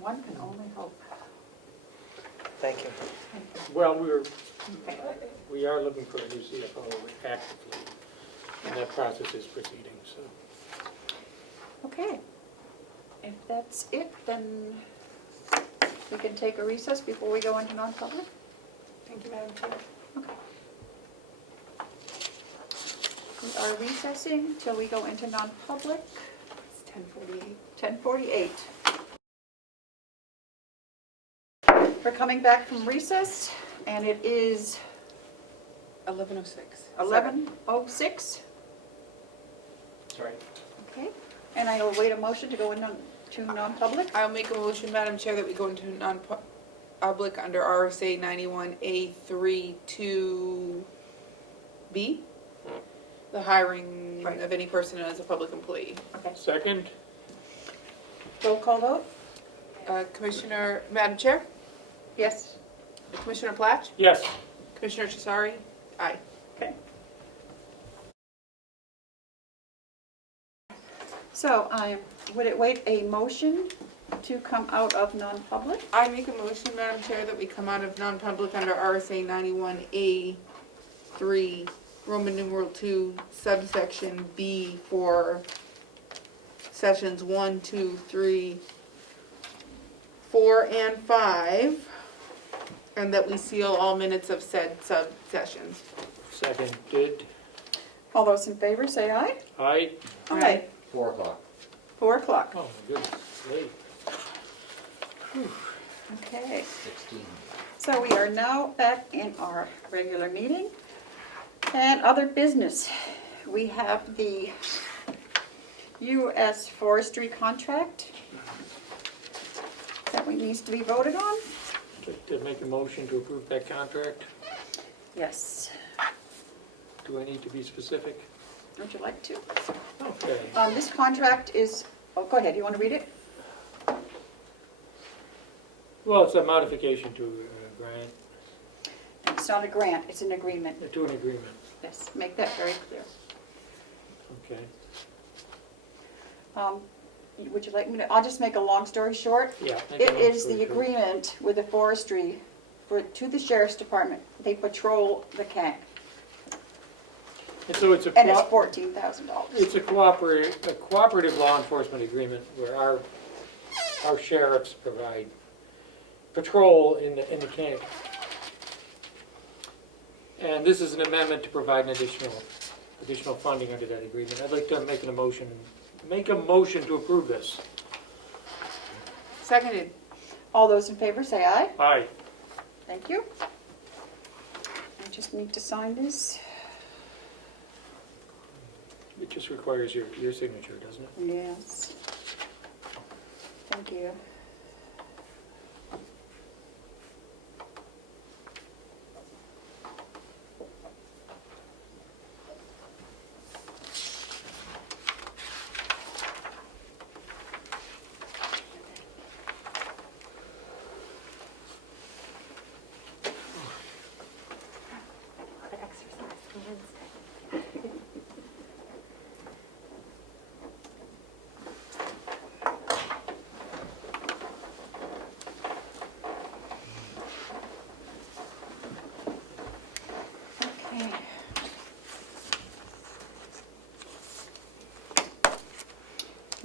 One can only hope. Thank you. Well, we are looking for a new CFO actively, and that process is proceeding, so. Okay. If that's it, then we can take a recess before we go into non-public. Thank you, Madam Chair. Okay. We are recessing till we go into non-public, It's 10:48. 10:48. We're coming back from recess, and it is 11:06. 11:06. Sorry. Okay, and I will wait a motion to go into non-public. I'll make a motion, Madam Chair, that we go into non-public under RSA 91A3 2B, the hiring Right. of any person as a public employee. Okay, Second? roll call vote? Commissioner, Madam Chair, Yes. Commissioner Platch, Yes. Commissioner Chisari, aye. Okay. So would it wait a motion to come out of non-public? I make a motion, Madam Chair, that we come out of non-public under RSA 91A3, Roman numeral 2, subsection B for sessions 1, 2, 3, 4, and 5, and that we seal all minutes of said sub-sessions. Seconded. All those in favor, say aye. Aye. Aye. 4 o'clock. 4 o'clock. Oh, my goodness, late. Okay. 16. So we are now back in our regular meeting. And other business, we have the U.S. Forestry Contract that needs to be voted on. To make a motion to approve that contract, Yes. do I need to be specific? Would you like to? Okay. This contract is, oh, go ahead, you want to read it? Well, it's a modification to a grant, It's not a grant, it's an agreement. to an agreement. Yes, make that very clear. Okay. Would you like me to, I'll just make a long story short. Yeah. make It a is motion the to- agreement with the forestry to the sheriff's department. They patrol the camp, And so it's a and it's $14,000. It's a cooperative law enforcement agreement where our sheriffs provide patrol in the camp. And this is an amendment to provide an additional funding under that agreement. I'd like to make a motion to approve this. Seconded. All those in favor say aye. Aye. Thank you. I just need to sign this. It just requires your signature, doesn't it? Yes. Thank you.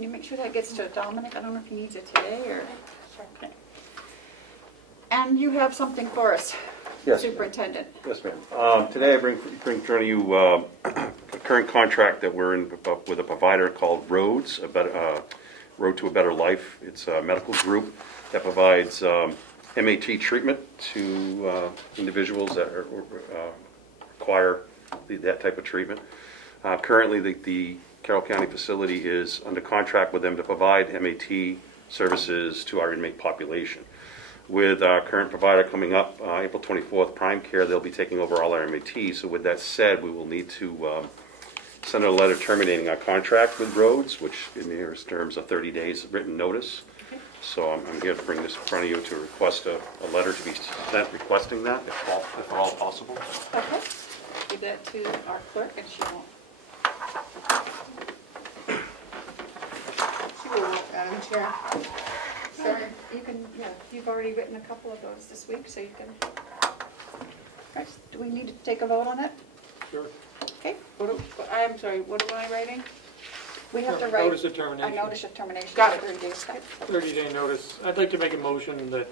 Can you make sure that gets to Dominic? I don't know if he needs it today or. Sure. Okay. And you have something for us, Yes, ma'am. Superintendent. Yes, ma'am. Today I bring in front of you a current contract that we're in with a provider called Road to a Better Life. It's a medical group that provides MAT treatment to individuals that require that type of treatment. Currently, the Carroll County facility is under contract with them to provide MAT services to our inmate population. With our current provider coming up April 24th, Prime Care, they'll be taking over all our MAT. So with that said, we will need to send a letter terminating our contract with Rhodes, which in there's terms of 30 days written notice. So I'm here to bring this in front of you to request a letter to be sent requesting that, if at all possible. Okay. Give that to our clerk and she won't. She will, Madam Chair. Sorry, you can, yeah, you've already written a couple of those this week, so you can. Right, do we need to take a vote on it? Sure. Okay, I'm sorry, what am I writing? we have to write Notice of a termination. notice of termination. Got it. 30 days. 30-day notice. I'd like to make a motion that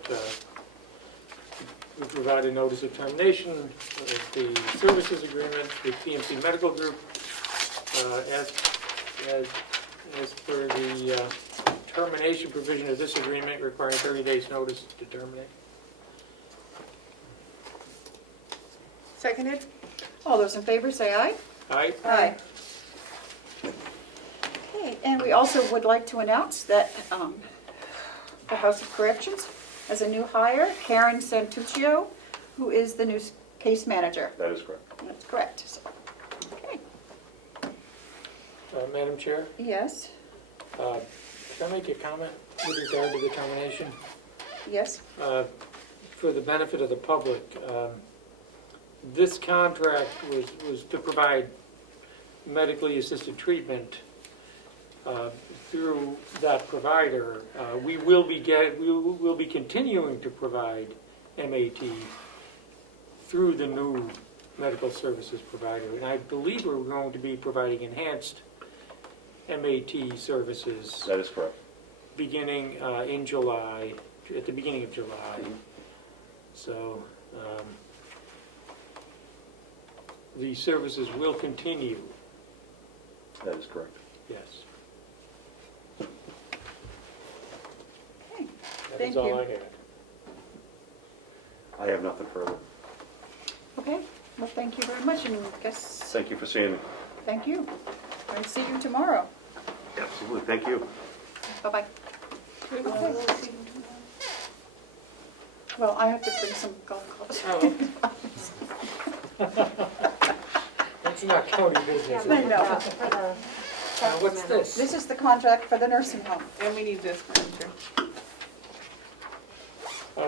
we provide a notice of termination of the services agreement with PMC Medical Group as per the termination provision of this agreement requiring 30 days notice to terminate. Seconded? All those in favor say aye. Aye? Aye. Okay, and we also would like to announce that the House of Corrections has a new hire, Karen Santuccio, who is the new case manager. That is correct. That's correct. So, okay. Madam Chair, Yes, can I make a comment with regard to the termination? yes. For the benefit of the public, this contract was to provide medically assisted treatment through that provider. We will be continuing to provide MAT through the new medical services provider, and I believe we're going to be providing enhanced MAT services That is correct. beginning in July, at the beginning of July. So the services will continue, That is correct. yes. Okay. That Thank is all you. I had. I have nothing further. Okay, well, thank you very much, and I guess, Thank you for seeing me. thank you. I'll see you tomorrow. Absolutely. Thank you. Bye-bye. Well, I have to bring some golf clubs. Oh. That's not county business. I know. What's this? This is the contract for the nursing home. And we need this, Madam Chair.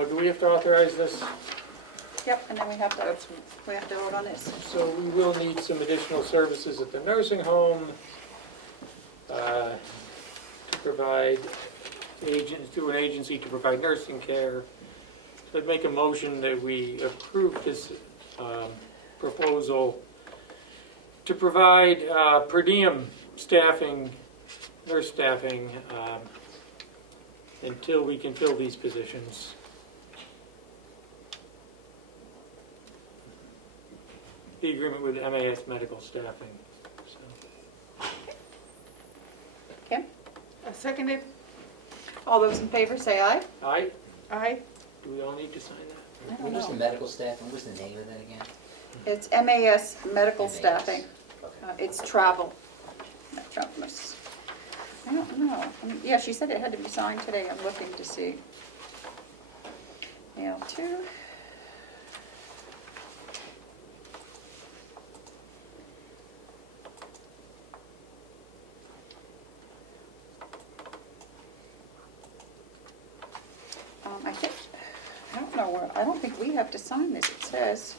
Do we have to authorize this? Yep, and then we have to vote on this. So we will need some additional services at the nursing home to provide through an agency to provide nursing care. So I'd make a motion that we approve this proposal to provide per diem staffing, nurse staffing, until we can fill these positions. The agreement with MAS Medical Staffing. So. Kim? Seconded? All those in favor say aye. Aye? Aye. Do we all need to sign that? I What don't was the know. medical staff, and what was the name of that again? It's MAS Medical MAS. Staffing. Okay. It's travel. Not travel nurses. I don't know. I mean, yeah, she said it had to be signed today. I'm looking to see. L2. I don't think we have to sign this.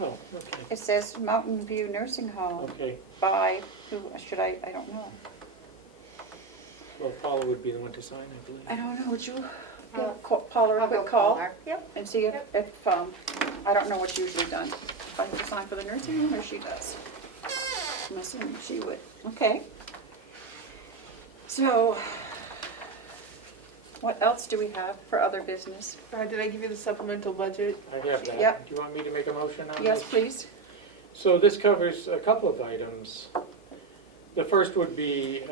Oh, okay. It says Mountain View Nursing Home Okay. by, who, should I don't know. Well, Paula would be the one to sign, I believe. I don't know, would you call Paula a I'll go quick call? call her. Yep, and see if, I don't know what's usually done. If I have to sign for the nursing home, or she does. I'm assuming she would. Okay. So, what else do we have for other business? Did I give you the supplemental budget? I have that. Yep. Do you want me to make a motion on this? Yes, please. So this covers a couple of items. The first would be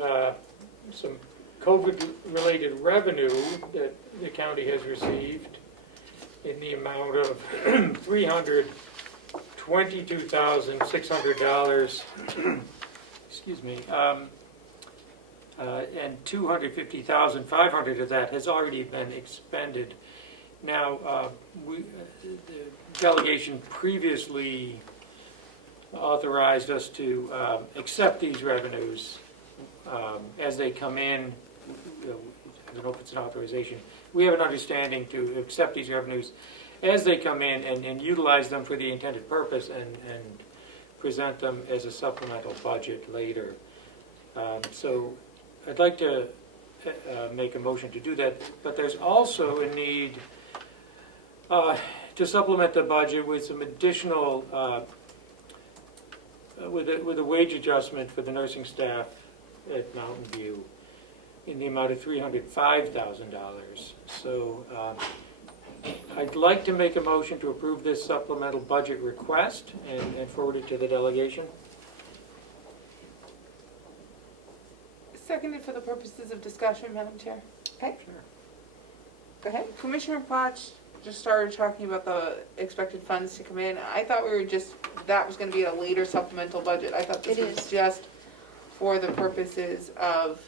some COVID-related revenue that the county has received in the amount of $322,600, excuse me, and $250,500 of that has already been expended. Now, the delegation previously authorized us to accept these revenues as they come in. I don't know if it's an authorization. We have an understanding to accept these revenues as they come in and utilize them for the intended purpose and present them as a supplemental budget later. So I'd like to make a motion to do that, but there's also a need to supplement the budget with some additional with a wage adjustment for the nursing staff at Mountain View in the amount of $305,000. So I'd like to make a motion to approve this supplemental budget request and forward it to the delegation. Seconded for the purposes of discussion, Madam Chair. Okay. Go ahead. Commissioner Potts just started talking about the expected funds to come in. I thought that was gonna be a later supplemental budget. I thought this It was is. just for the purposes of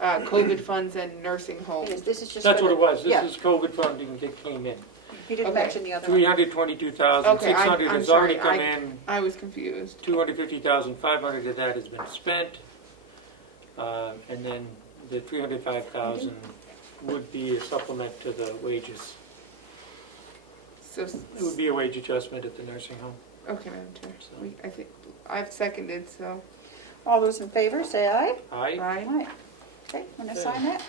COVID funds and nursing homes. It is. This is just. That's for what it was. Yeah. This is COVID funding that came in. He didn't Okay. mention the other one. $322,600 I'm has already sorry. come in. I was confused. $250,500 of that has been spent. And then the $305,000 would be a supplement to the wages. So, It would be a wage adjustment at the nursing home. okay, Madam Chair. I think, I've seconded, so. All those in favor, say aye. Aye? Aye. Aye. Okay, want to sign that?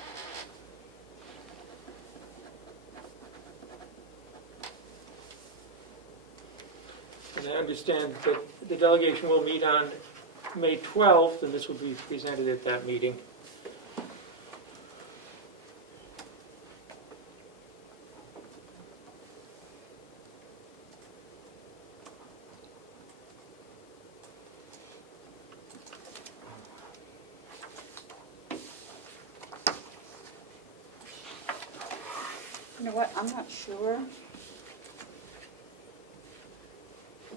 And I understand that the delegation will meet on May 12th, and this will be presented at that meeting. You know what, I'm not sure.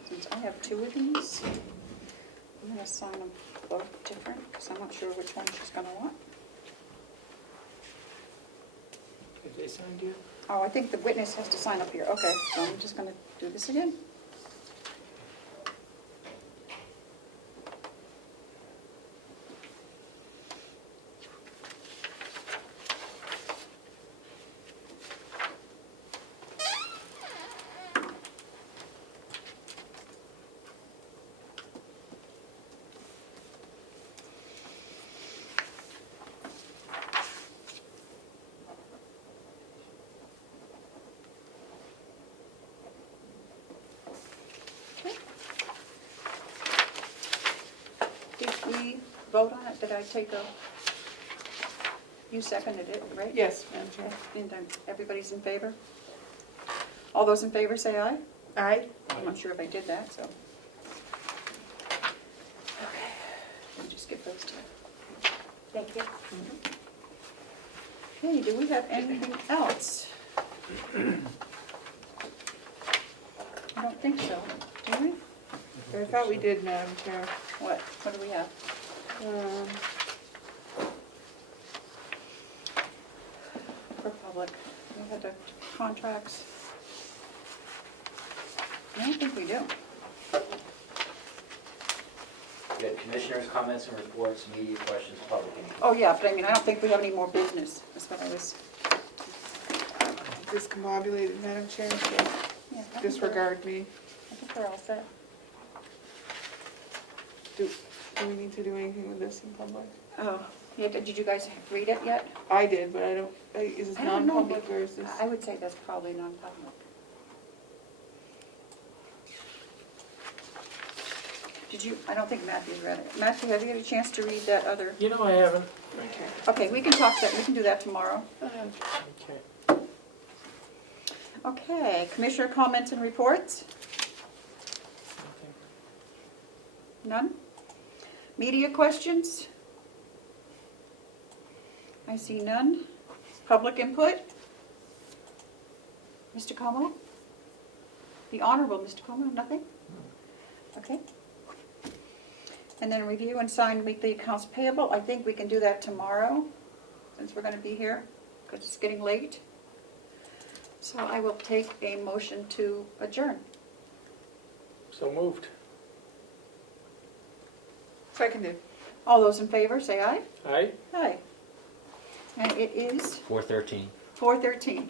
Since I have two of these, I'm gonna sign them both different, because I'm not sure which one she's gonna want. Have they signed you? Oh, I think the witness has to sign up here, okay, so I'm just gonna do this again. Did we vote on it? Did I take a, you seconded it, right? Yes, Madam Chair. Okay, and everybody's in favor? All those in favor say aye? Aye. I'm not sure if I did that, so. Okay, let me just get those two. Thank you. Okay, do we have anything else? I don't think so, do we? I thought we did, Madam Chair. What do we have? For public, we had the contracts. I don't think we do. We have commissioners' comments and reports, media questions, public input. Oh, yeah, but I mean, I don't think we have any more business, that's what I was. Discombobulated, Madam Chair, so Yeah, I think we're- disregard me. I think we're all set. Do we need to do anything with this in public? Oh, yeah, did you guys read it yet? I did, but I don't, is this I don't know. non-public or is this? I would say that's probably non-public. Did you, I don't think Matthew's read it. Matthew, have you had a chance to read that other? You know, I haven't. Okay, we can talk that, we can do that tomorrow. Okay. Okay, commissioner comments and reports? None? Media questions? I see none. Public input? Mr. Comeau? The Honorable Mr. Comeau, nothing? Okay. And then review and sign weekly accounts payable. I think we can do that tomorrow, since we're going to be here, because it's getting late. So I will take a motion to adjourn. So moved. Seconded. All those in favor, say aye. Aye? Aye. And it is 4:13. 4:13.